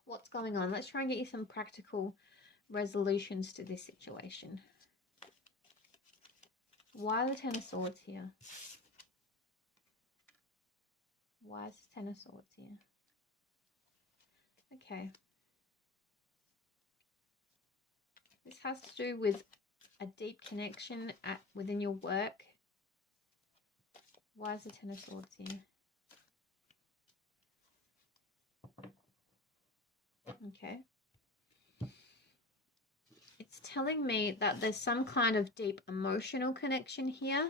What's going on? Let's try and get you some practical resolutions to this situation. Why the Ten of Swords here? Why is the Ten of Swords here? Okay. This has to do with a deep connection within your work. Why is the Ten of Swords here? Okay. It's telling me that there's some kind of deep emotional connection here.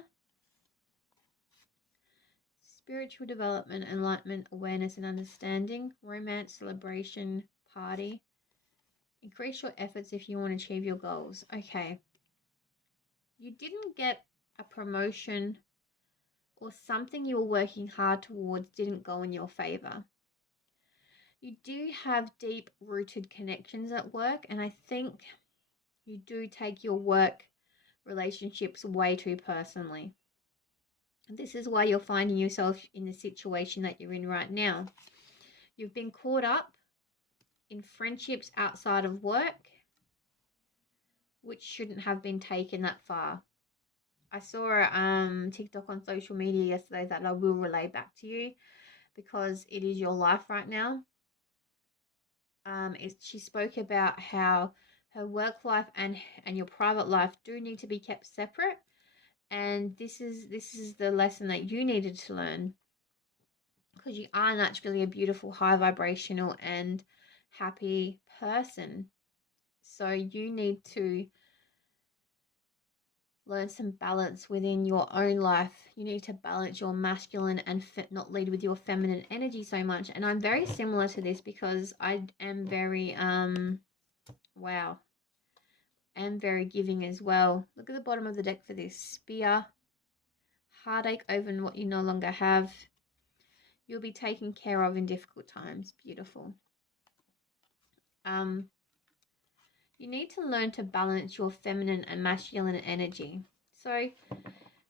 Spiritual development, enlightenment, awareness and understanding, romance, celebration, party. Increase your efforts if you want to achieve your goals. Okay. You didn't get a promotion, or something you were working hard towards didn't go in your favor. You do have deep-rooted connections at work, and I think you do take your work relationships way too personally. This is why you're finding yourself in the situation that you're in right now. You've been caught up in friendships outside of work, which shouldn't have been taken that far. I saw a TikTok on social media yesterday that I will relay back to you because it is your life right now. She spoke about how her work life and your private life do need to be kept separate, and this is the lesson that you needed to learn, because you are naturally a beautiful, high vibrational and happy person. So you need to learn some balance within your own life. You need to balance your masculine and not lead with your feminine energy so much. And I'm very similar to this because I am very Wow. And very giving as well. Look at the bottom of the deck for this. Spear. Heartache over what you no longer have. You'll be taken care of in difficult times. Beautiful. You need to learn to balance your feminine and masculine energy. So,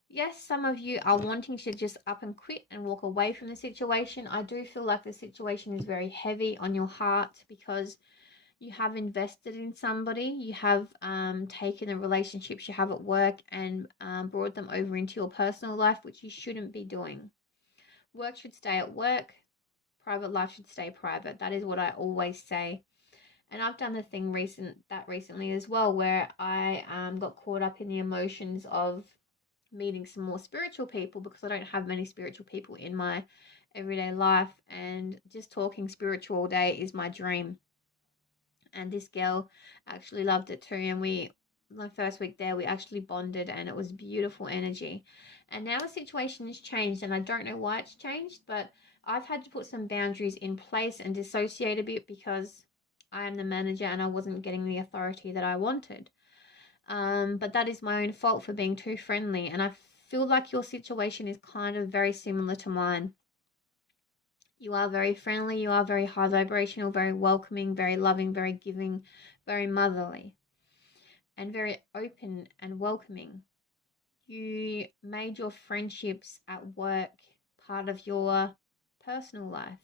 yes, some of you are wanting to just up and quit and walk away from the situation. I do feel like the situation is very heavy on your heart because you have invested in somebody. You have taken the relationships you have at work and brought them over into your personal life, which you shouldn't be doing. Work should stay at work. Private life should stay private. That is what I always say. And I've done the thing recently as well, where I got caught up in the emotions of meeting some more spiritual people because I don't have many spiritual people in my everyday life, and just talking spiritual all day is my dream. And this girl actually loved it too, and my first week there we actually bonded, and it was beautiful energy. And now the situation has changed, and I don't know why it's changed, but I've had to put some boundaries in place and dissociate a bit because I am the manager and I wasn't getting the authority that I wanted. But that is my own fault for being too friendly. And I feel like your situation is kind of very similar to mine. You are very friendly, you are very high vibrational, very welcoming, very loving, very giving, very motherly, and very open and welcoming. You made your friendships at work part of your personal life,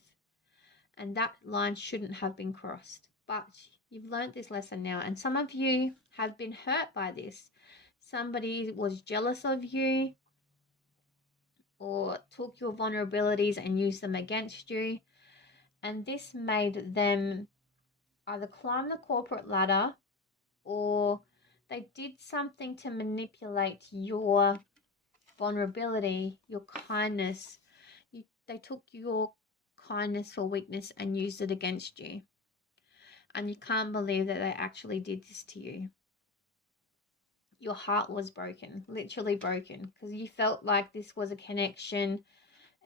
and that line shouldn't have been crossed. But you've learned this lesson now, and some of you have been hurt by this. Somebody was jealous of you or took your vulnerabilities and used them against you, and this made them either climb the corporate ladder or they did something to manipulate your vulnerability, your kindness. They took your kindness for weakness and used it against you. And you can't believe that they actually did this to you. Your heart was broken, literally broken, because you felt like this was a connection.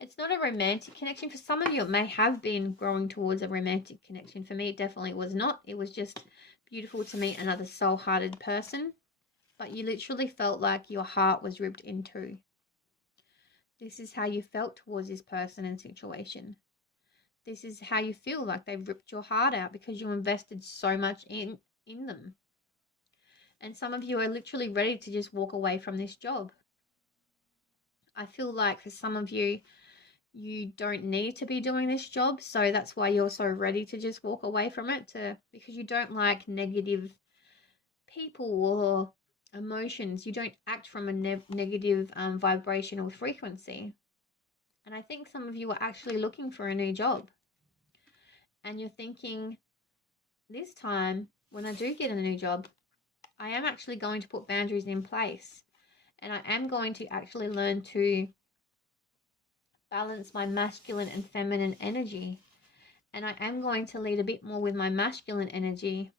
It's not a romantic connection. For some of you, it may have been growing towards a romantic connection. For me, it definitely was not. It was just beautiful to meet another soul-hearted person. But you literally felt like your heart was ripped in two. This is how you felt towards this person and situation. This is how you feel like they've ripped your heart out because you invested so much in them. And some of you are literally ready to just walk away from this job. I feel like for some of you, you don't need to be doing this job, so that's why you're so ready to just walk away from it, because you don't like negative people or emotions. You don't act from a negative vibrational frequency. And I think some of you are actually looking for a new job, and you're thinking, this time when I do get a new job, I am actually going to put boundaries in place, and I am going to actually learn to balance my masculine and feminine energy. And I am going to lead a bit more with my masculine energy.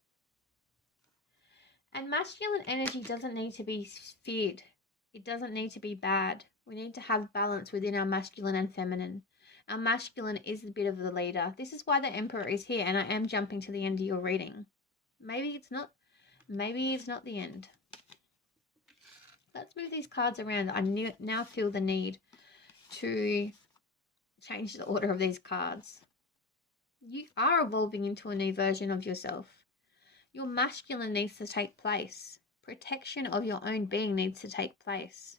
And masculine energy doesn't need to be feared. It doesn't need to be bad. We need to have balance within our masculine and feminine. Our masculine is a bit of the leader. This is why the Emperor is here, and I am jumping to the end of your reading. Maybe it's not. Maybe it's not the end. Let's move these cards around. I now feel the need to change the order of these cards. You are evolving into a new version of yourself. Your masculine needs to take place. Protection of your own being needs to take place.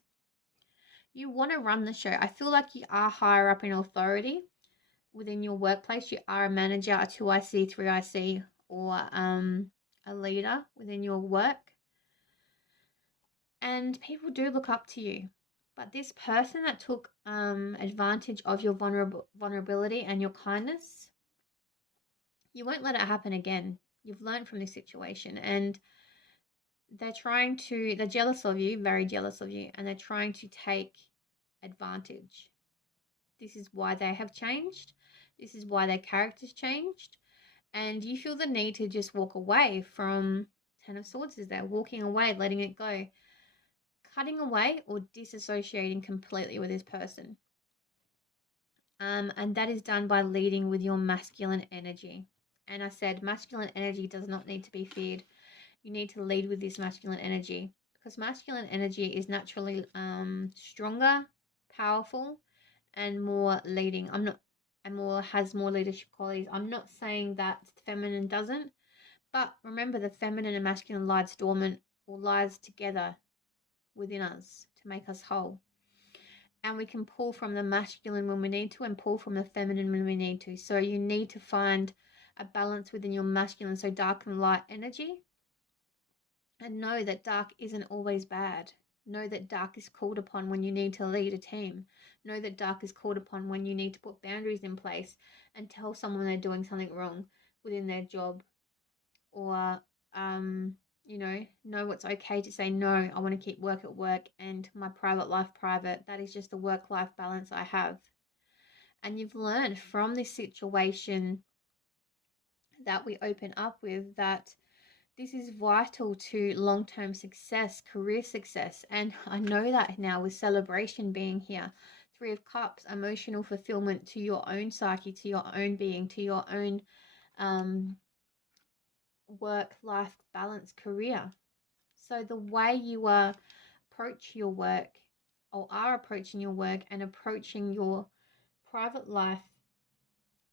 You want to run the show. I feel like you are higher up in authority within your workplace. You are a manager, a 2IC, 3IC, or a leader within your work. And people do look up to you. But this person that took advantage of your vulnerability and your kindness, you won't let it happen again. You've learned from this situation, and they're jealous of you, very jealous of you, and they're trying to take advantage. This is why they have changed. This is why their character's changed. And you feel the need to just walk away from Ten of Swords is there, walking away, letting it go, cutting away or disassociating completely with this person. And that is done by leading with your masculine energy And I said masculine energy does not need to be feared. You need to lead with this masculine energy, because masculine energy is naturally stronger, powerful, and more leading. Has more leadership qualities. I'm not saying that the feminine doesn't, but remember, the feminine and masculine lies dormant or lies together within us to make us whole. And we can pull from the masculine when we need to and pull from the feminine when we need to. So you need to find a balance within your masculine, so dark and light energy. And know that dark isn't always bad. Know that dark is called upon when you need to lead a team. Know that dark is called upon when you need to put boundaries in place and tell someone they're doing something wrong within their job. Or, know what's okay to say, no, I want to keep work at work and my private life private. That is just the work-life balance I have. And you've learned from this situation that we open up with that this is vital to long-term success, career success. And I know that now with celebration being here. 3 of Cups, emotional fulfillment to your own psyche, to your own being, to your own work-life balance career. So the way you approach your work or are approaching your work and approaching your private life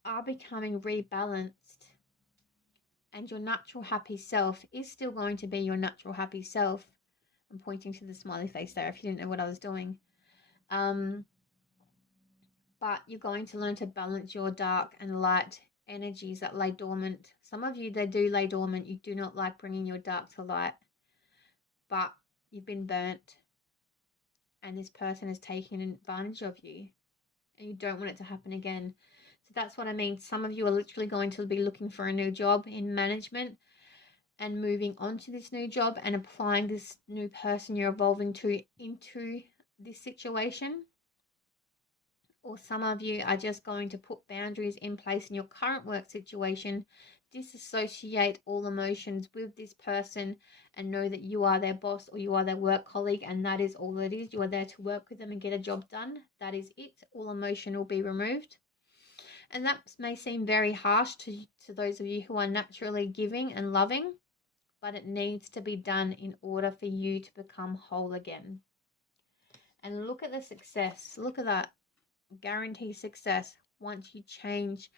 are becoming rebalanced. And your natural happy self is still going to be your natural happy self. I'm pointing to the smiley face there if you didn't know what I was doing. But you're going to learn to balance your dark and light energies that lay dormant. Some of you, they do lay dormant. You do not like bringing your dark to light. But you've been burnt. And this person is taking advantage of you. And you don't want it to happen again. So that's what I mean. Some of you are literally going to be looking for a new job in management and moving on to this new job and applying this new person you're evolving to into this situation. Or some of you are just going to put boundaries in place in your current work situation, disassociate all emotions with this person and know that you are their boss or you are their work colleague, and that is all it is. You are there to work with them and get a job done. That is it. All emotion will be removed. And that may seem very harsh to those of you who are naturally giving and loving, but it needs to be done in order for you to become whole again. And look at the success. Look at that. Guarantee success once you change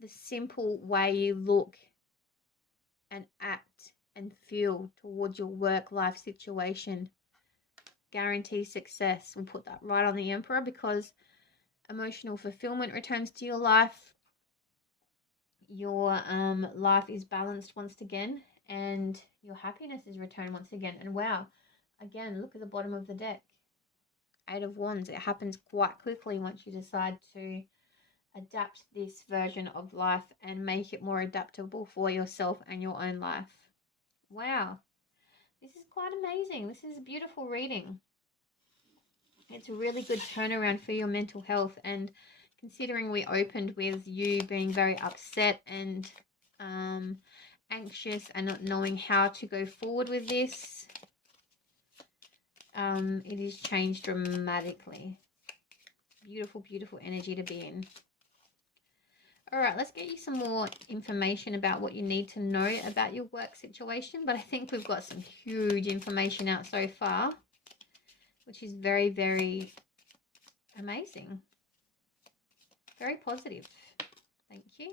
the simple way you look and act and feel towards your work-life situation. Guarantee success. We'll put that right on the Emperor, because emotional fulfillment returns to your life. Your life is balanced once again, and your happiness is returned once again. And wow, again, look at the bottom of the deck. 8 of Wands. It happens quite quickly once you decide to adapt this version of life and make it more adaptable for yourself and your own life. Wow, this is quite amazing. This is a beautiful reading. It's a really good turnaround for your mental health, and considering we opened with you being very upset and anxious and not knowing how to go forward with this, it has changed dramatically. Beautiful, beautiful energy to be in. All right, let's get you some more information about what you need to know about your work situation. But I think we've got some huge information out so far, which is very, very amazing. Very positive. Thank you.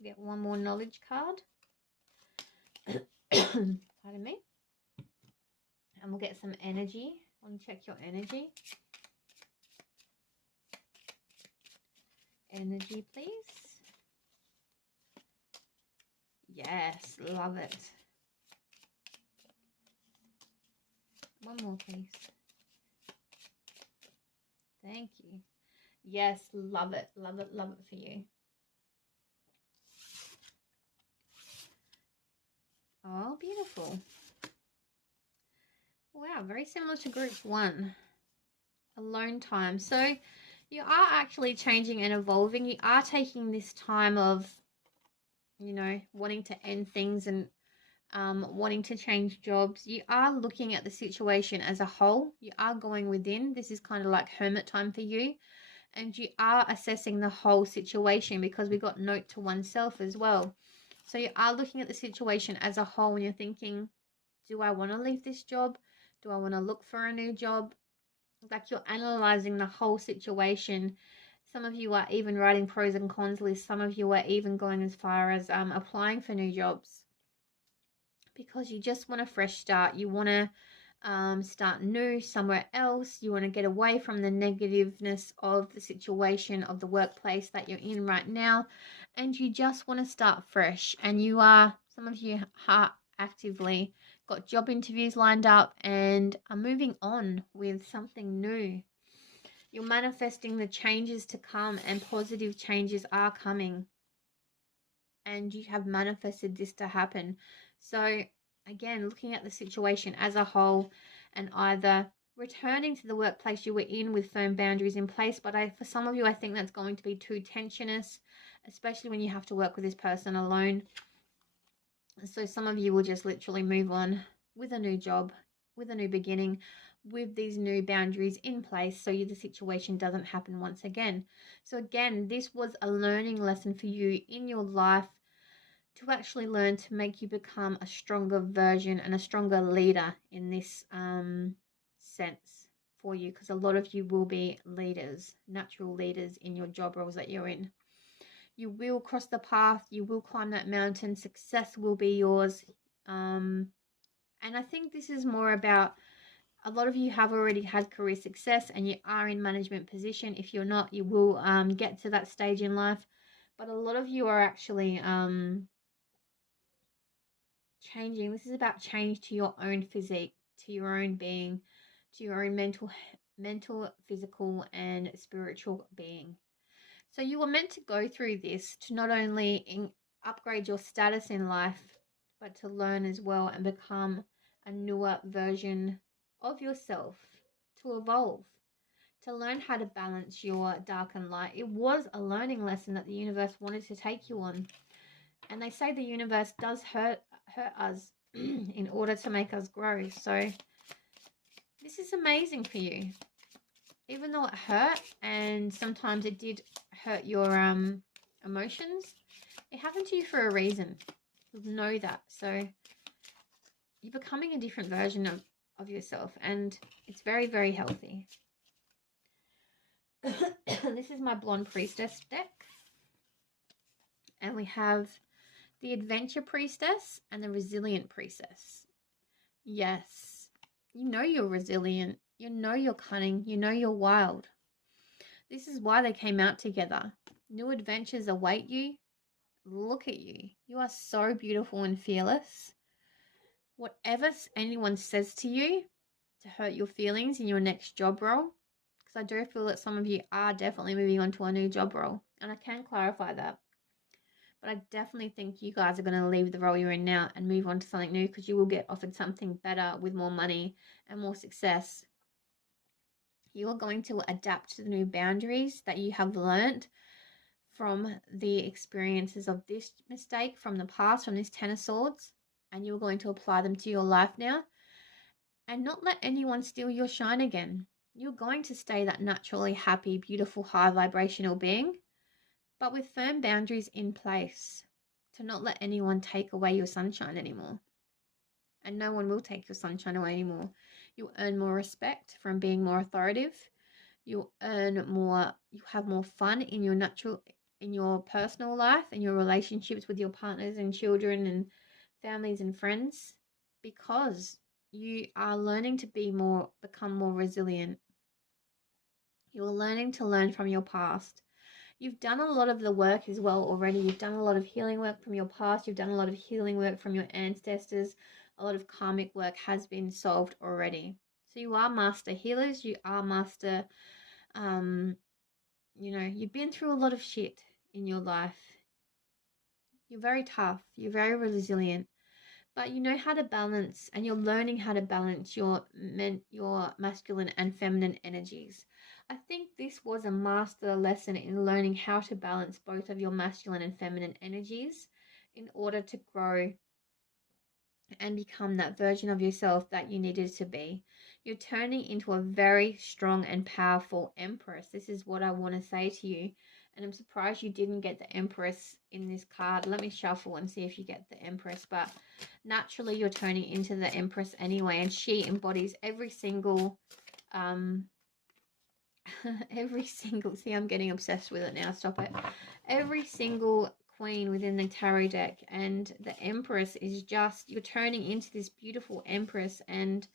We'll get one more knowledge card. Pardon me. And we'll get some energy. I want to check your energy. Energy, please. Yes, love it. One more, please. Thank you. Yes, love it. Love it. Love it for you. Oh, beautiful. Wow, very similar to group 1. Alone time. So you are actually changing and evolving. You are taking this time of, wanting to end things and wanting to change jobs. You are looking at the situation as a whole. You are going within. This is kind of like hermit time for you. And you are assessing the whole situation, because we got note to oneself as well. So you are looking at the situation as a whole, and you're thinking, do I want to leave this job? Do I want to look for a new job? Like, you're analyzing the whole situation. Some of you are even writing pros and cons lists. Some of you are even going as far as applying for new jobs, because you just want a fresh start. You want to start new somewhere else. You want to get away from the negativeness of the situation, of the workplace that you're in right now, and you just want to start fresh. And some of you are actively got job interviews lined up and are moving on with something new. You're manifesting the changes to come, and positive changes are coming, and you have manifested this to happen. So again, looking at the situation as a whole, and either returning to the workplace you were in with firm boundaries in place, but for some of you, I think that's going to be too tensionous, especially when you have to work with this person alone. So some of you will just literally move on with a new job, with a new beginning, with these new boundaries in place, so the situation doesn't happen once again. So again, this was a learning lesson for you in your life, to actually learn to make you become a stronger version and a stronger leader in this sense for you, because a lot of you will be leaders, natural leaders in your job roles that you're in. You will cross the path, you will climb that mountain, success will be yours. And I think this is more about, a lot of you have already had career success and you are in management position. If you're not, you will get to that stage in life. But a lot of you are actually changing. This is about change to your own physique, to your own being, to your own mental, physical, and spiritual being. So you were meant to go through this to not only upgrade your status in life, but to learn as well and become a newer version of yourself, to evolve, to learn how to balance your dark and light. It was a learning lesson that the universe wanted to take you on. And they say the universe does hurt us in order to make us grow. So this is amazing for you. Even though it hurt, and sometimes it did hurt your emotions, it happened to you for a reason. Know that. So you're becoming a different version of yourself, and it's very, very healthy. This is my Blonde Priestess deck. And we have the Adventure Priestess and the Resilient Priestess. Yes, you know you're resilient. You know you're cunning. You know you're wild. This is why they came out together. New adventures await you. Look at you. You are so beautiful and fearless. Whatever anyone says to you to hurt your feelings in your next job role, because I do feel that some of you are definitely moving on to a new job role, and I can clarify that. But I definitely think you guys are going to leave the role you're in now and move on to something new, because you will get offered something better with more money and more success. You are going to adapt to the new boundaries that you have learned from the experiences of this mistake from the past, from this Ten of Swords, and you're going to apply them to your life now and not let anyone steal your shine again. You're going to stay that naturally happy, beautiful, high vibrational being, but with firm boundaries in place to not let anyone take away your sunshine anymore. And no one will take your sunshine away anymore. You earn more respect from being more authoritative. You earn more, you have more fun in your personal life and your relationships with your partners and children and families and friends, because you are learning to become more resilient. You're learning to learn from your past. You've done a lot of the work as well already. You've done a lot of healing work from your past. You've done a lot of healing work from your ancestors. A lot of karmic work has been solved already. So you are master healers. You are master, you've been through a lot of shit in your life. You're very tough. You're very resilient. But you know how to balance, and you're learning how to balance your masculine and feminine energies. I think this was a master lesson in learning how to balance both of your masculine and feminine energies in order to grow and become that version of yourself that you needed to be. You're turning into a very strong and powerful Empress. This is what I want to say to you. And I'm surprised you didn't get the Empress in this card. Let me shuffle and see if you get the Empress. But naturally, you're turning into the Empress anyway. And she embodies every single... see, I'm getting obsessed with it now. Stop it. Every single queen within the tarot deck. And the Empress is just... You're turning into this beautiful Empress. And...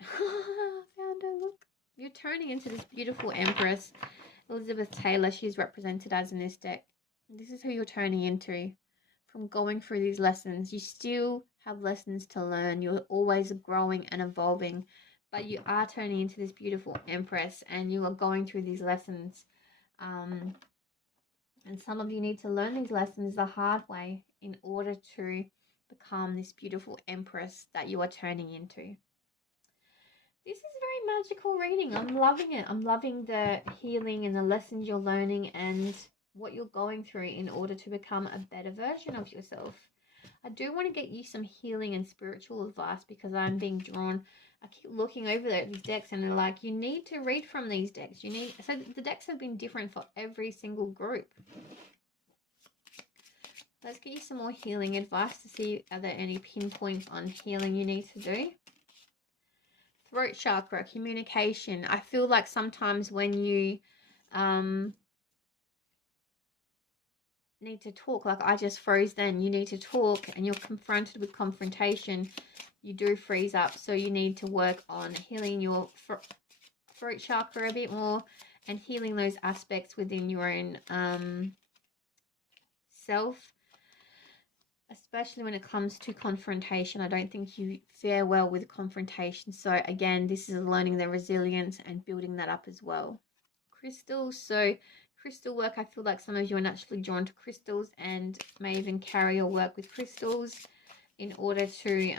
found her, look. You're turning into this beautiful Empress. Elizabeth Taylor, she's represented as in this deck. This is who you're turning into from going through these lessons. You still have lessons to learn. You're always growing and evolving, but you are turning into this beautiful Empress, and you are going through these lessons. And some of you need to learn these lessons the hard way in order to become this beautiful Empress that you are turning into. This is a very magical reading. I'm loving it. I'm loving the healing and the lessons you're learning and what you're going through in order to become a better version of yourself. I do want to get you some healing and spiritual advice because I'm being drawn. I keep looking over there at these decks and they're like, you need to read from these decks. So the decks have been different for every single group. Let's get you some more healing advice to see are there any pinpoints on healing you need to do. Throat chakra, communication. I feel like sometimes when you need to talk, like I just froze then, you need to talk and you're confronted with confrontation, you do freeze up. So you need to work on healing your throat chakra a bit more and healing those aspects within your own self. Especially when it comes to confrontation. I don't think you fare well with confrontation. So again, this is learning the resilience and building that up as well. Crystals. So crystal work, I feel like some of you are naturally drawn to crystals and may even carry or work with crystals in order to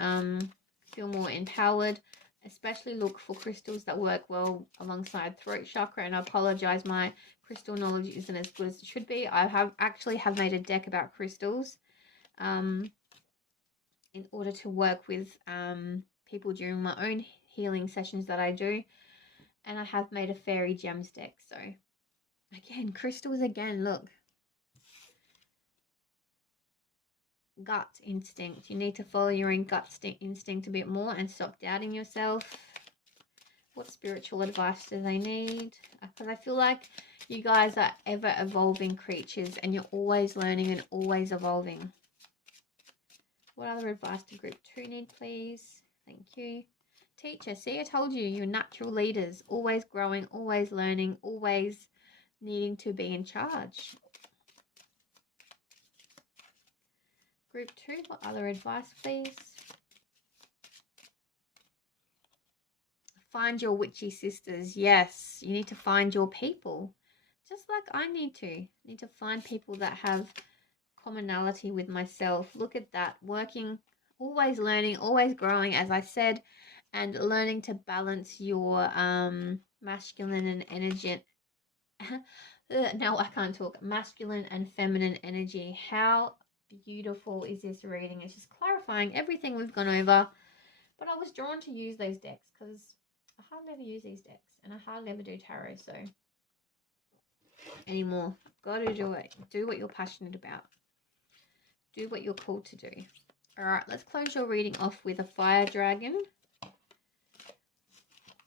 feel more empowered. Especially look for crystals that work well alongside throat chakra. And I apologize, my crystal knowledge isn't as good as it should be. I have made a deck about crystals in order to work with people during my own healing sessions that I do, and I have made a fairy gems deck. So again, crystals again, look, gut instinct. You need to follow your own gut instinct a bit more and stop doubting yourself. What spiritual advice do they need? Because I feel like you guys are ever evolving creatures and you're always learning and always evolving. What other advice do group 2 need, please? Thank you. Teacher, see, I told you, you're natural leaders, always growing, always learning, always needing to be in charge. Group 2, what other advice, please? Find your witchy sisters. Yes, you need to find your people. Just like I need to find people that have commonality with myself. Look at that, working, always learning, always growing, as I said, and learning to balance your masculine and energy. Now I can't talk. Masculine and feminine energy. How beautiful is this reading? It's just clarifying everything we've gone over. But I was drawn to use those decks because I hardly ever use these decks and I hardly ever do tarot, so anymore. Got to do it. Do what you're passionate about. Do what you're called to do. All right, let's close your reading off with a fire dragon.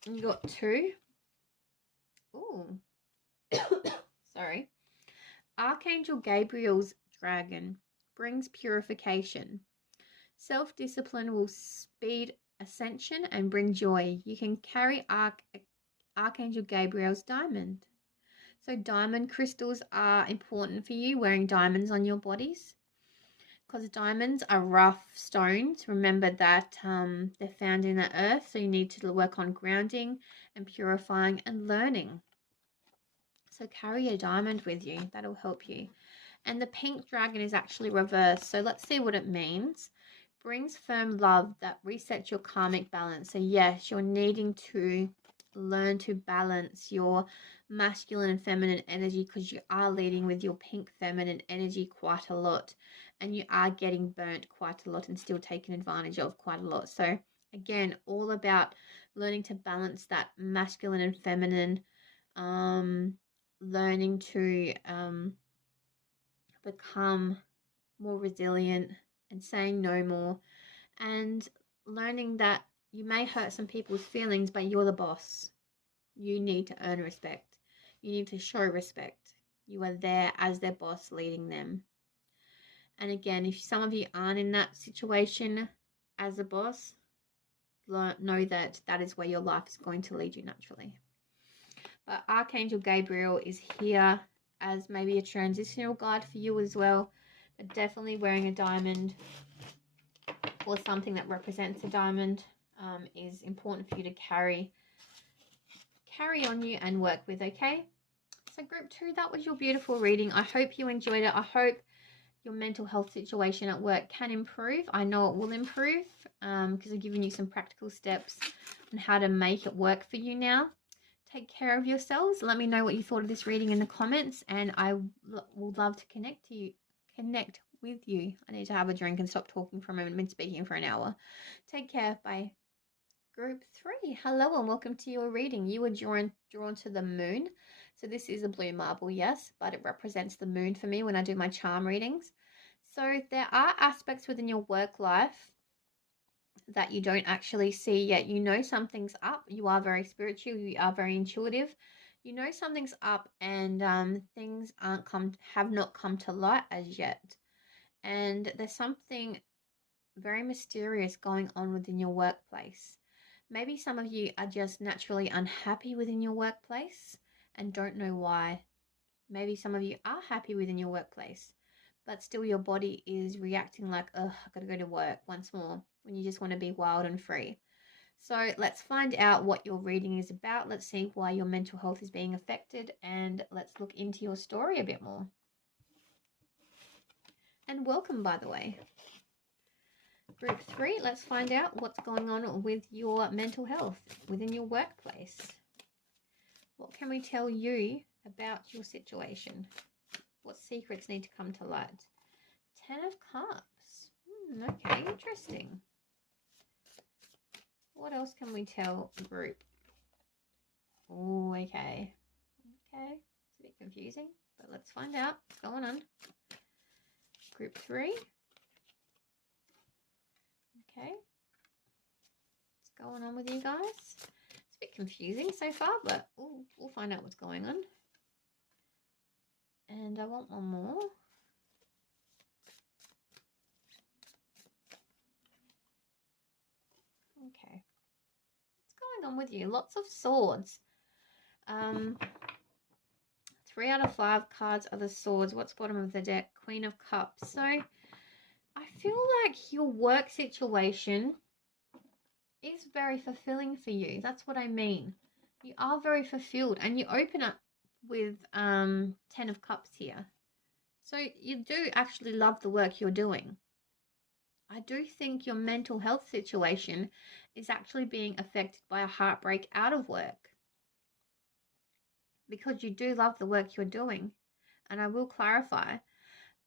You got 2. Ooh. Sorry. Archangel Gabriel's dragon brings purification. Self-discipline will speed ascension and bring joy. You can carry Archangel Gabriel's diamond. So diamond crystals are important for you, wearing diamonds on your bodies. Because diamonds are rough stones. Remember that they're found in the earth, so you need to work on grounding and purifying and learning. So carry a diamond with you. That'll help you. And the pink dragon is actually reversed. So let's see what it means. Brings firm love that resets your karmic balance. So yes, you're needing to learn to balance your masculine and feminine energy because you are leading with your pink feminine energy quite a lot. And you are getting burnt quite a lot and still taken advantage of quite a lot. So Again, all about learning to balance that masculine and feminine, learning to become more resilient and saying no more, and learning that you may hurt some people's feelings, but you're the boss. You need to earn respect. You need to show respect. You are there as their boss, leading them. And again, if some of you aren't in that situation as a boss, know that that is where your life is going to lead you naturally. But Archangel Gabriel is here as maybe a transitional guide for you as well. But definitely wearing a diamond or something that represents a diamond is important for you to carry on you and work with, okay? So group 2, that was your beautiful reading. I hope you enjoyed it. I hope your mental health situation at work can improve. I know it will improve because I've given you some practical steps on how to make it work for you now. Take care of yourselves. Let me know what you thought of this reading in the comments, and I would love to connect with you. I need to have a drink and stop talking for a moment. I've been speaking for an hour. Take care. Bye. Group 3, hello and welcome to your reading. You were drawn to the moon. So this is a blue marble, yes, but it represents the moon for me when I do my charm readings. So there are aspects within your work life that you don't actually see yet. You know something's up. You are very spiritual. You are very intuitive. You know something's up, and things have not come to light as yet. And there's something very mysterious going on within your workplace. Maybe some of you are just naturally unhappy within your workplace and don't know why. Maybe some of you are happy within your workplace, but still your body is reacting like, ugh, I gotta go to work once more, when you just want to be wild and free. So let's find out what your reading is about. Let's see why your mental health is being affected, and let's look into your story a bit more. And welcome, by the way. Group 3, let's find out what's going on with your mental health within your workplace. What can we tell you about your situation? What secrets need to come to light? 10 of Cups. Okay, interesting. What else can we tell the group? Oh, okay. Okay, it's a bit confusing, but let's find out what's going on. Group 3. Okay, what's going on with you guys? It's a bit confusing so far, but we'll find out what's going on. And I want one more. Okay, what's going on with you? Lots of swords. 3 out of 5 cards are the swords. What's bottom of the deck? Queen of Cups. So I feel like your work situation is very fulfilling for you. That's what I mean. You are very fulfilled, and you open up with 10 of Cups here. So you do actually love the work you're doing. I do think your mental health situation is actually being affected by a heartbreak out of work, because you do love the work you're doing. And I will clarify,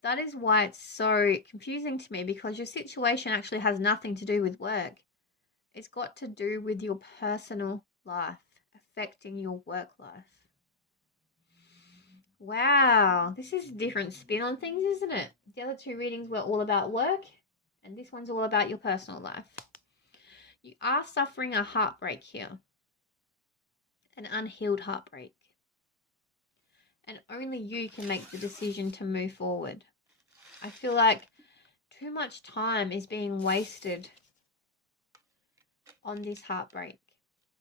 that is why it's so confusing to me, because your situation actually has nothing to do with work. It's got to do with your personal life affecting your work life. Wow, this is a different spin on things, isn't it? The other 2 readings were all about work, and this one's all about your personal life. You are suffering a heartbreak here, an unhealed heartbreak. And only you can make the decision to move forward. I feel like too much time is being wasted on this heartbreak.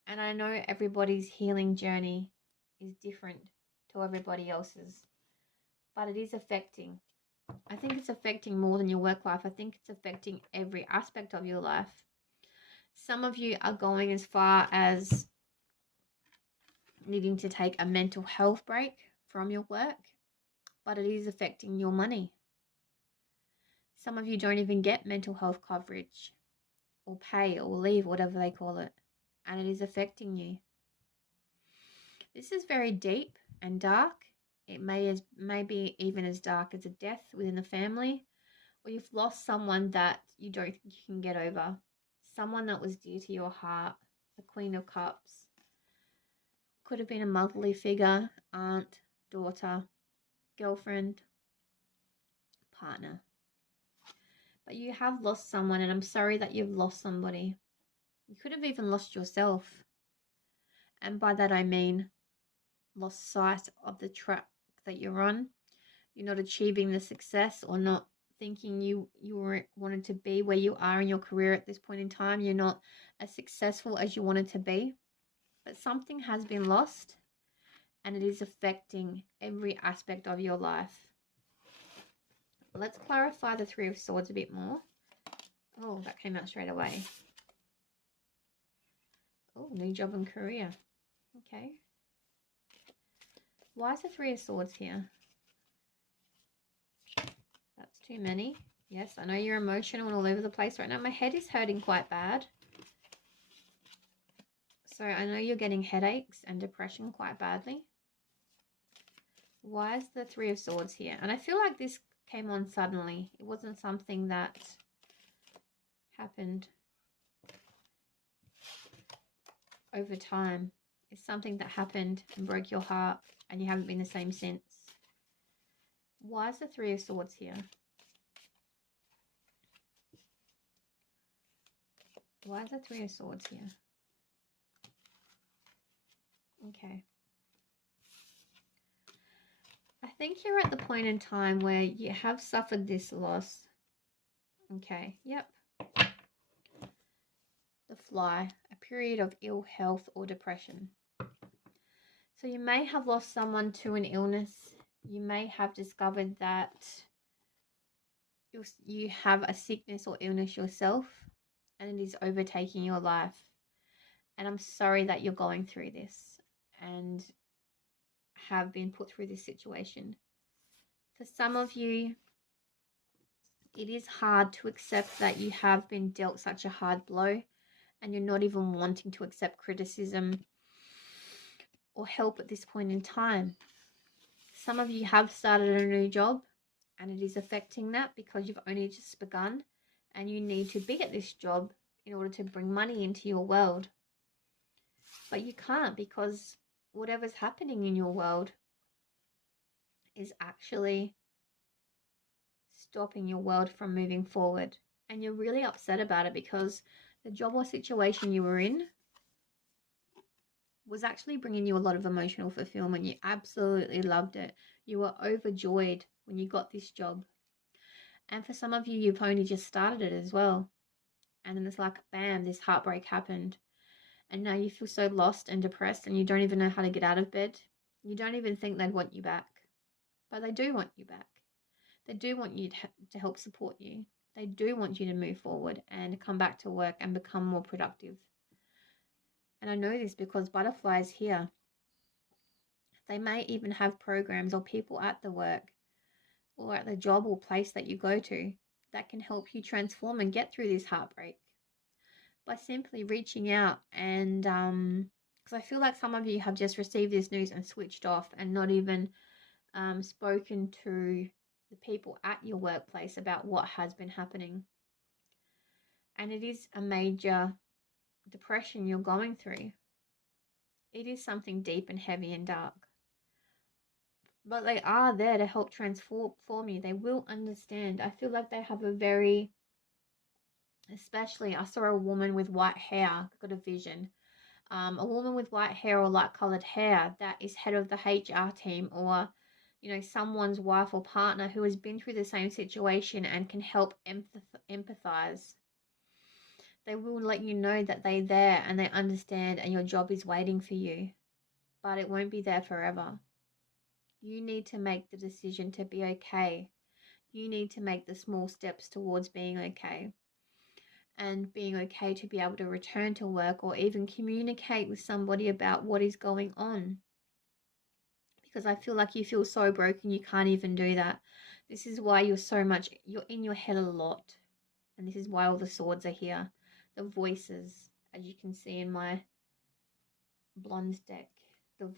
And I know everybody's healing journey is different to everybody else's, but it is affecting. I think it's affecting more than your work life. I think it's affecting every aspect of your life. Some of you are going as far as needing to take a mental health break from your work, but it is affecting your money. Some of you don't even get mental health coverage or pay or leave, whatever they call it, and it is affecting you. This is very deep and dark. It may be even as dark as a death within the family, or you've lost someone that you don't think you can get over. someone that was dear to your heart. The Queen of Cups. Could have been a motherly figure, aunt, daughter, girlfriend, partner. But you have lost someone, and I'm sorry that you've lost somebody. You could have even lost yourself. And by that I mean lost sight of the track that you're on. You're not achieving the success, or not thinking you wanted to be where you are in your career at this point in time. You're not as successful as you wanted to be. But something has been lost, and it is affecting every aspect of your life. Let's clarify the Three of Swords a bit more. Oh, that came out straight away. Oh, new job and career. Okay. Why is the Three of Swords here? That's too many. Yes, I know you're emotional and all over the place right now. My head is hurting quite bad. So I know you're getting headaches and depression quite badly. Why is the Three of Swords here? And I feel like this came on suddenly. It wasn't something that happened over time. It's something that happened and broke your heart, and you haven't been the same since. Why is the Three of Swords here? Why is the Three of Swords here? Okay. I think you're at the point in time where you have suffered this loss. Okay, yep. The Fly, a period of ill health or depression. So you may have lost someone to an illness. You may have discovered that you have a sickness or illness yourself, and it is overtaking your life. And I'm sorry that you're going through this and have been put through this situation. For some of you, it is hard to accept that you have been dealt such a hard blow, and you're not even wanting to accept criticism or help at this point in time. Some of you have started a new job, and it is affecting that because you've only just begun, and you need to be at this job in order to bring money into your world. But you can't, because whatever's happening in your world is actually stopping your world from moving forward. And you're really upset about it because the job or situation you were in was actually bringing you a lot of emotional fulfillment. You absolutely loved it. You were overjoyed when you got this job. And for some of you, you've only just started it as well. And then it's like, bam, this heartbreak happened. And now you feel so lost and depressed, and you don't even know how to get out of bed. You don't even think they'd want you back. But they do want you back. They do want you to help support you. They do want you to move forward and come back to work and become more productive. And I know this because butterflies here, they may even have programs or people at the work or at the job or place that you go to that can help you transform and get through this heartbreak by simply reaching out. And because I feel like some of you have just received this news and switched off and not even spoken to the people at your workplace about what has been happening. And it is a major depression you're going through. It is something deep and heavy and dark. But they are there to help transform you. They will understand. I feel like they have a very, especially I saw a woman with white hair, got a vision. A woman with white hair or light colored hair that is head of the HR team, or someone's wife or partner who has been through the same situation and can help empathize. They will let you know that they're there and they understand, and your job is waiting for you, but it won't be there forever. You need to make the decision to be okay. You need to make the small steps towards being okay, and being okay to be able to return to work or even communicate with somebody about what is going on. Because I feel like you feel so broken you can't even do that. This is why you're in your head a lot. And this is why all the swords are here. The voices, as you can see in my blonde deck, the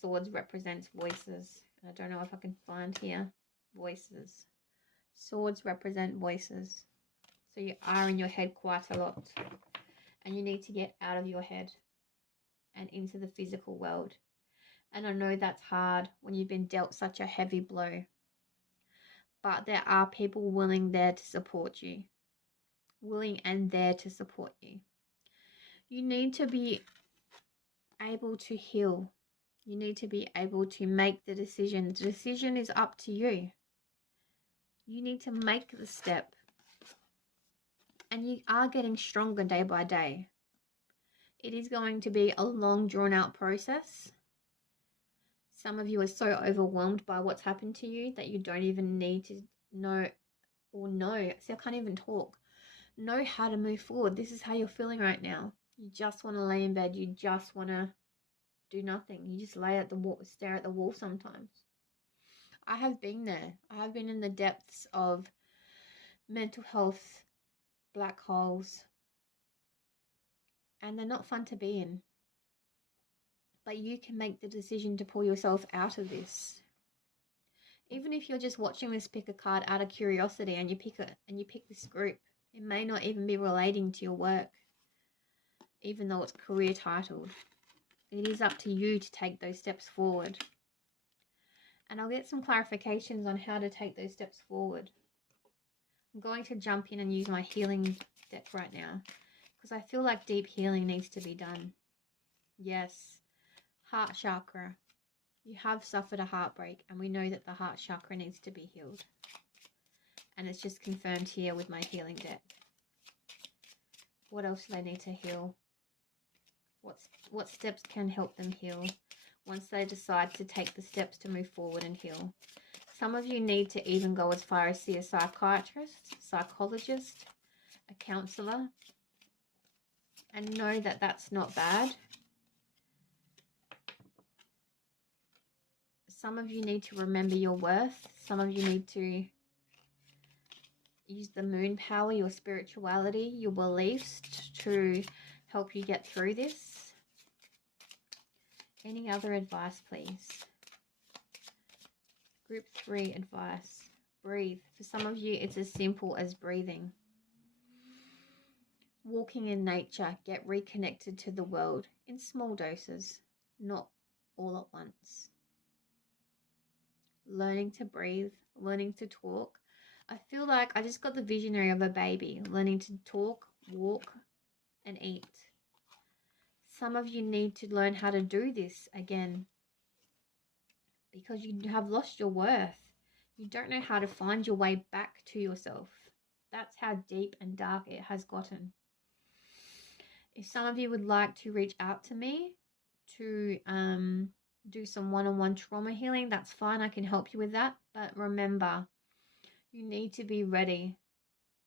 swords represents voices. And I don't know if I can find here voices. Swords represent voices. So you are in your head quite a lot. And you need to get out of your head and into the physical world. And I know that's hard when you've been dealt such a heavy blow. But there are people willing there to support you. Willing and there to support you. You need to be able to heal. You need to be able to make the decision. The decision is up to you. You need to make the step. And you are getting stronger day by day. It is going to be a long, drawn-out process. Some of you are so overwhelmed by what's happened to you that you don't even need to know. See, I can't even talk. Know how to move forward. This is how you're feeling right now. You just want to lay in bed. You just want to do nothing. You just lay at the wall, stare at the wall sometimes. I have been there. I have been in the depths of mental health black holes, and they're not fun to be in. But you can make the decision to pull yourself out of this. Even if you're just watching this pick a card out of curiosity and you pick this group, it may not even be relating to your work, even though it's career titled. It is up to you to take those steps forward. And I'll get some clarifications on how to take those steps forward. I'm going to jump in and use my healing deck right now because I feel like deep healing needs to be done. Yes, heart chakra. You have suffered a heartbreak, and we know that the heart chakra needs to be healed. And it's just confirmed here with my healing deck. What else do they need to heal? What steps can help them heal once they decide to take the steps to move forward and heal? Some of you need to even go as far as see a psychiatrist, psychologist, a counselor, and know that that's not bad. Some of you need to remember your worth. Some of you need to use the moon power, your spirituality, your beliefs to help you get through this. Any other advice, please? Group 3 advice. Breathe. For some of you, it's as simple as breathing. Walking in nature, get reconnected to the world in small doses, not all at once. Learning to breathe, learning to talk. I feel like I just got the visionary of a baby, learning to talk, walk, and eat. Some of you need to learn how to do this again because you have lost your worth. You don't know how to find your way back to yourself. That's how deep and dark it has gotten. If some of you would like to reach out to me to do some one-on-one trauma healing, that's fine. I can help you with that. But remember, you need to be ready.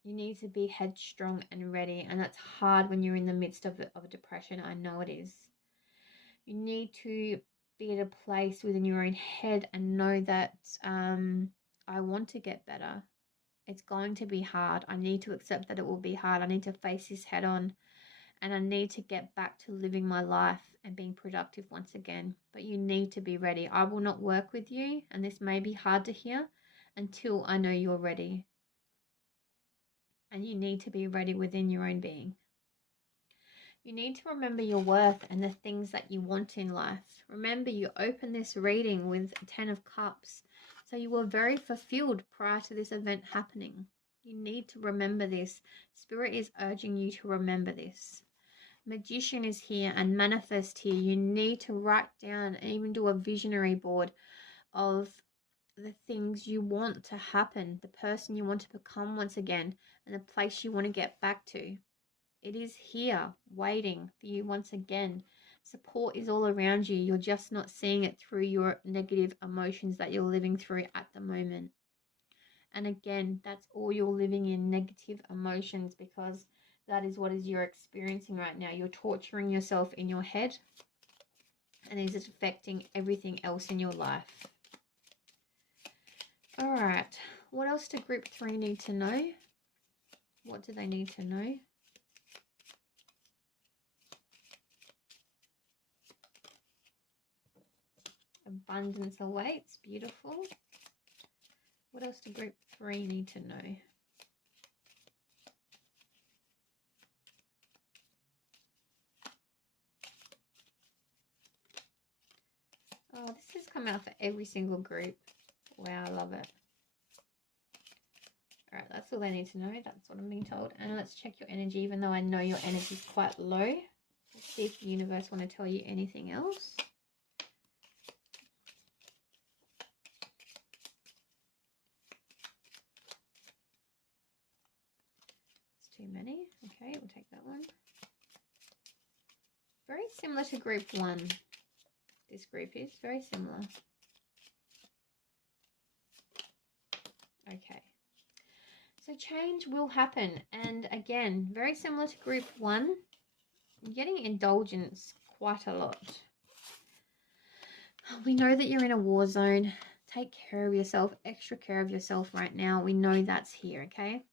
You need to be headstrong and ready. And that's hard when you're in the midst of depression. I know it is. You need to be at a place within your own head and know that I want to get better. It's going to be hard. I need to accept that it will be hard. I need to face this head on. And I need to get back to living my life and being productive once again. But you need to be ready. I will not work with you, and this may be hard to hear, until I know you're ready. And you need to be ready within your own being. You need to remember your worth and the things that you want in life. Remember, you opened this reading with 10 of Cups. So you were very fulfilled prior to this event happening. You need to remember this. Spirit is urging you to remember this. Magician is here and manifest here. You need to write down and even do a visionary board of the things you want to happen, the person you want to become once again, and the place you want to get back to. It is here waiting for you once again. Support is all around you. You're just not seeing it through your negative emotions that you're living through at the moment. And again, that's all you're living in, negative emotions, because that is what you're experiencing right now. You're torturing yourself in your head, and it is affecting everything else in your life. All right. What else do group 3 need to know? What do they need to know? Abundance awaits. Beautiful. What else do group 3 need to know? Oh, this has come out for every single group. Wow, I love it. All right, that's all I need to know. That's what I'm being told. And let's check your energy, even though I know your energy is quite low. Let's see if the universe want to tell you anything else. It's too many. Okay, we'll take that one. Very similar to group 1. This group is very similar. Okay. So change will happen. And again, very similar to group 1. You're getting indulgence quite a lot. We know that you're in a war zone. Take care of yourself, extra care of yourself right now. We know that's here, okay?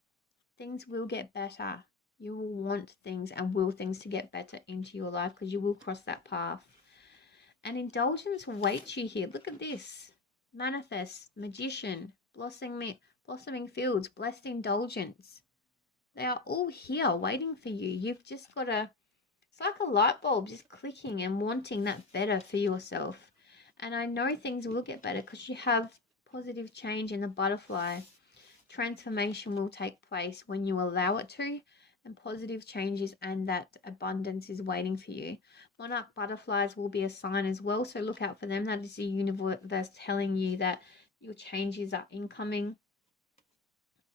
Things will get better. You will want things and will things to get better into your life because you will cross that path. And indulgence waits you here. Look at this. Manifest, magician, blossoming fields, blessed indulgence. They are all here waiting for you. You've just got to, it's like a light bulb just clicking and wanting that better for yourself. And I know things will get better because you have positive change in the butterfly. Transformation will take place when you allow it to, and positive changes and that abundance is waiting for you. Monarch butterflies will be a sign as well, so look out for them. That is the universe telling you that your changes are incoming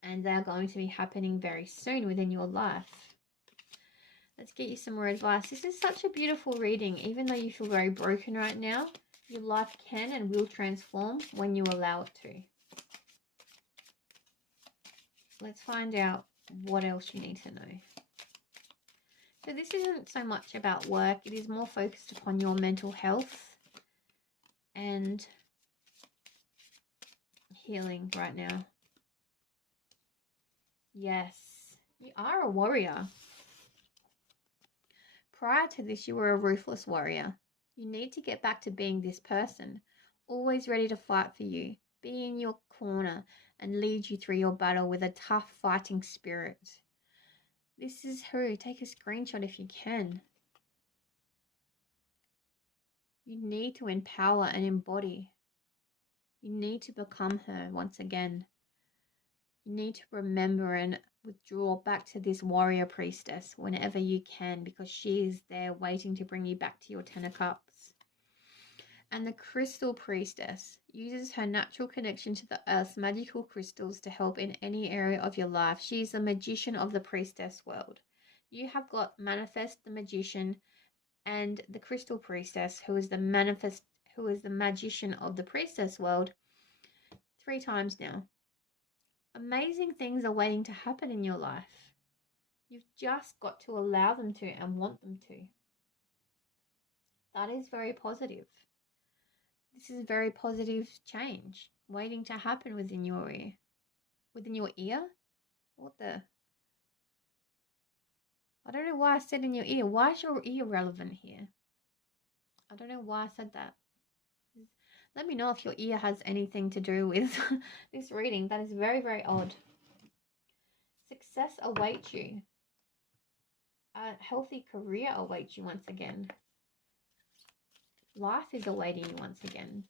and they are going to be happening very soon within your life. Let's get you some more advice. This is such a beautiful reading. Even though you feel very broken right now, your life can and will transform when you allow it to. Let's find out what else you need to know. So this isn't so much about work. It is more focused upon your mental health and healing right now. Yes, you are a warrior. Prior to this, you were a ruthless warrior. You need to get back to being this person, always ready to fight for you, be in your corner and lead you through your battle with a tough fighting spirit. This is her. Take a screenshot if you can. You need to empower and embody. You need to become her once again. You need to remember and withdraw back to this warrior priestess whenever you can, because she is there waiting to bring you back to your 10 of Cups. And the crystal priestess uses her natural connection to the earth's magical crystals to help in any area of your life. She is the magician of the priestess world. You have got manifest, the magician, and the crystal priestess, who is the magician of the priestess world, 3 times now. Amazing things are waiting to happen in your life. You've just got to allow them to and want them to. That is very positive. This is very positive change waiting to happen within your ear. Within your ear? What the? I don't know why I said in your ear. Why is your ear relevant here? I don't know why I said that. Let me know if your ear has anything to do with this reading. That is very, very odd. Success awaits you. A healthy career awaits you once again. Life is awaiting you once again.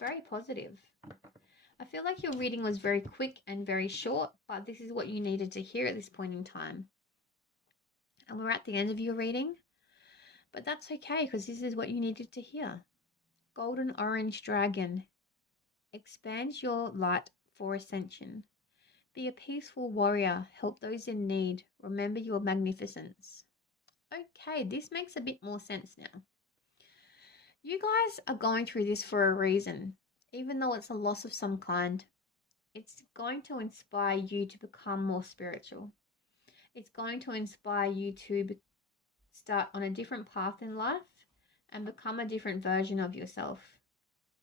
Very positive. I feel like your reading was very quick and very short, but this is what you needed to hear at this point in time. And we're at the end of your reading, but that's okay because this is what you needed to hear. Golden Orange Dragon. Expands your light for ascension. Be a peaceful warrior. Help those in need. Remember your magnificence. Okay, this makes a bit more sense now. You guys are going through this for a reason. Even though it's a loss of some kind, it's going to inspire you to become more spiritual. It's going to inspire you to start on a different path in life and become a different version of yourself.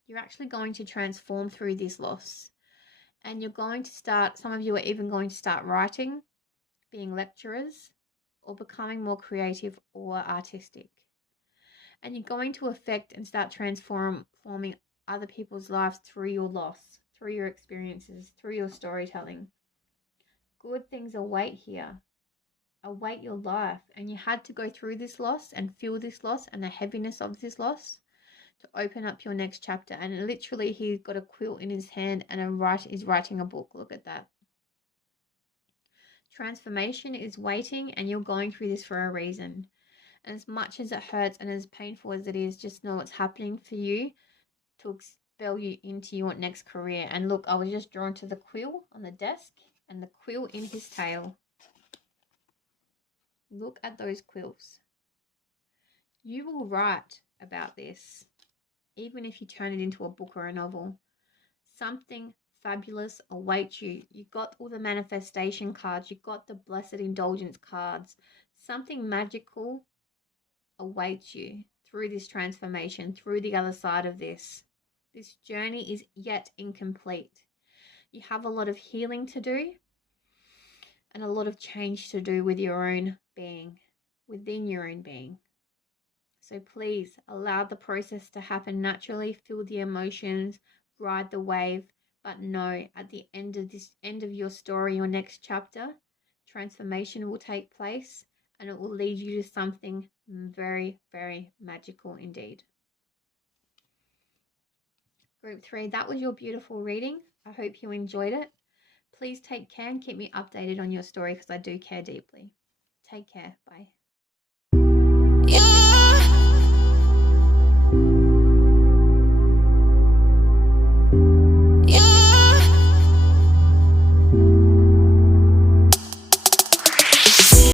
You're actually going to transform through this loss. And you're going to start, some of you are even going to start writing, being lecturers, or becoming more creative or artistic. And you're going to affect and start transforming other people's lives through your loss, through your experiences, through your storytelling. Good things await here. Await your life. And you had to go through this loss and feel this loss and the heaviness of this loss to open up your next chapter. And literally, he's got a quilt in his hand and is writing a book. Look at that. Transformation is waiting, and you're going through this for a reason. And as much as it hurts and as painful as it is, just know it's happening for you to expel you into your next career. And look, I was just drawn to the quill on the desk and the quill in his tail. Look at those quills. You will write about this, even if you turn it into a book or a novel. Something fabulous awaits you. You got all the manifestation cards. You got the blessed indulgence cards. Something magical awaits you through this transformation, through the other side of this. This journey is yet incomplete. You have a lot of healing to do and a lot of change to do with your own being, within your own being. So please allow the process to happen naturally. Feel the emotions, ride the wave, but know at the end of your story, your next chapter, transformation will take place and it will lead you to something very, very magical indeed. Group 3, that was your beautiful reading. I hope you enjoyed it. Please take care and keep me updated on your story because I do care deeply. Take care. Bye.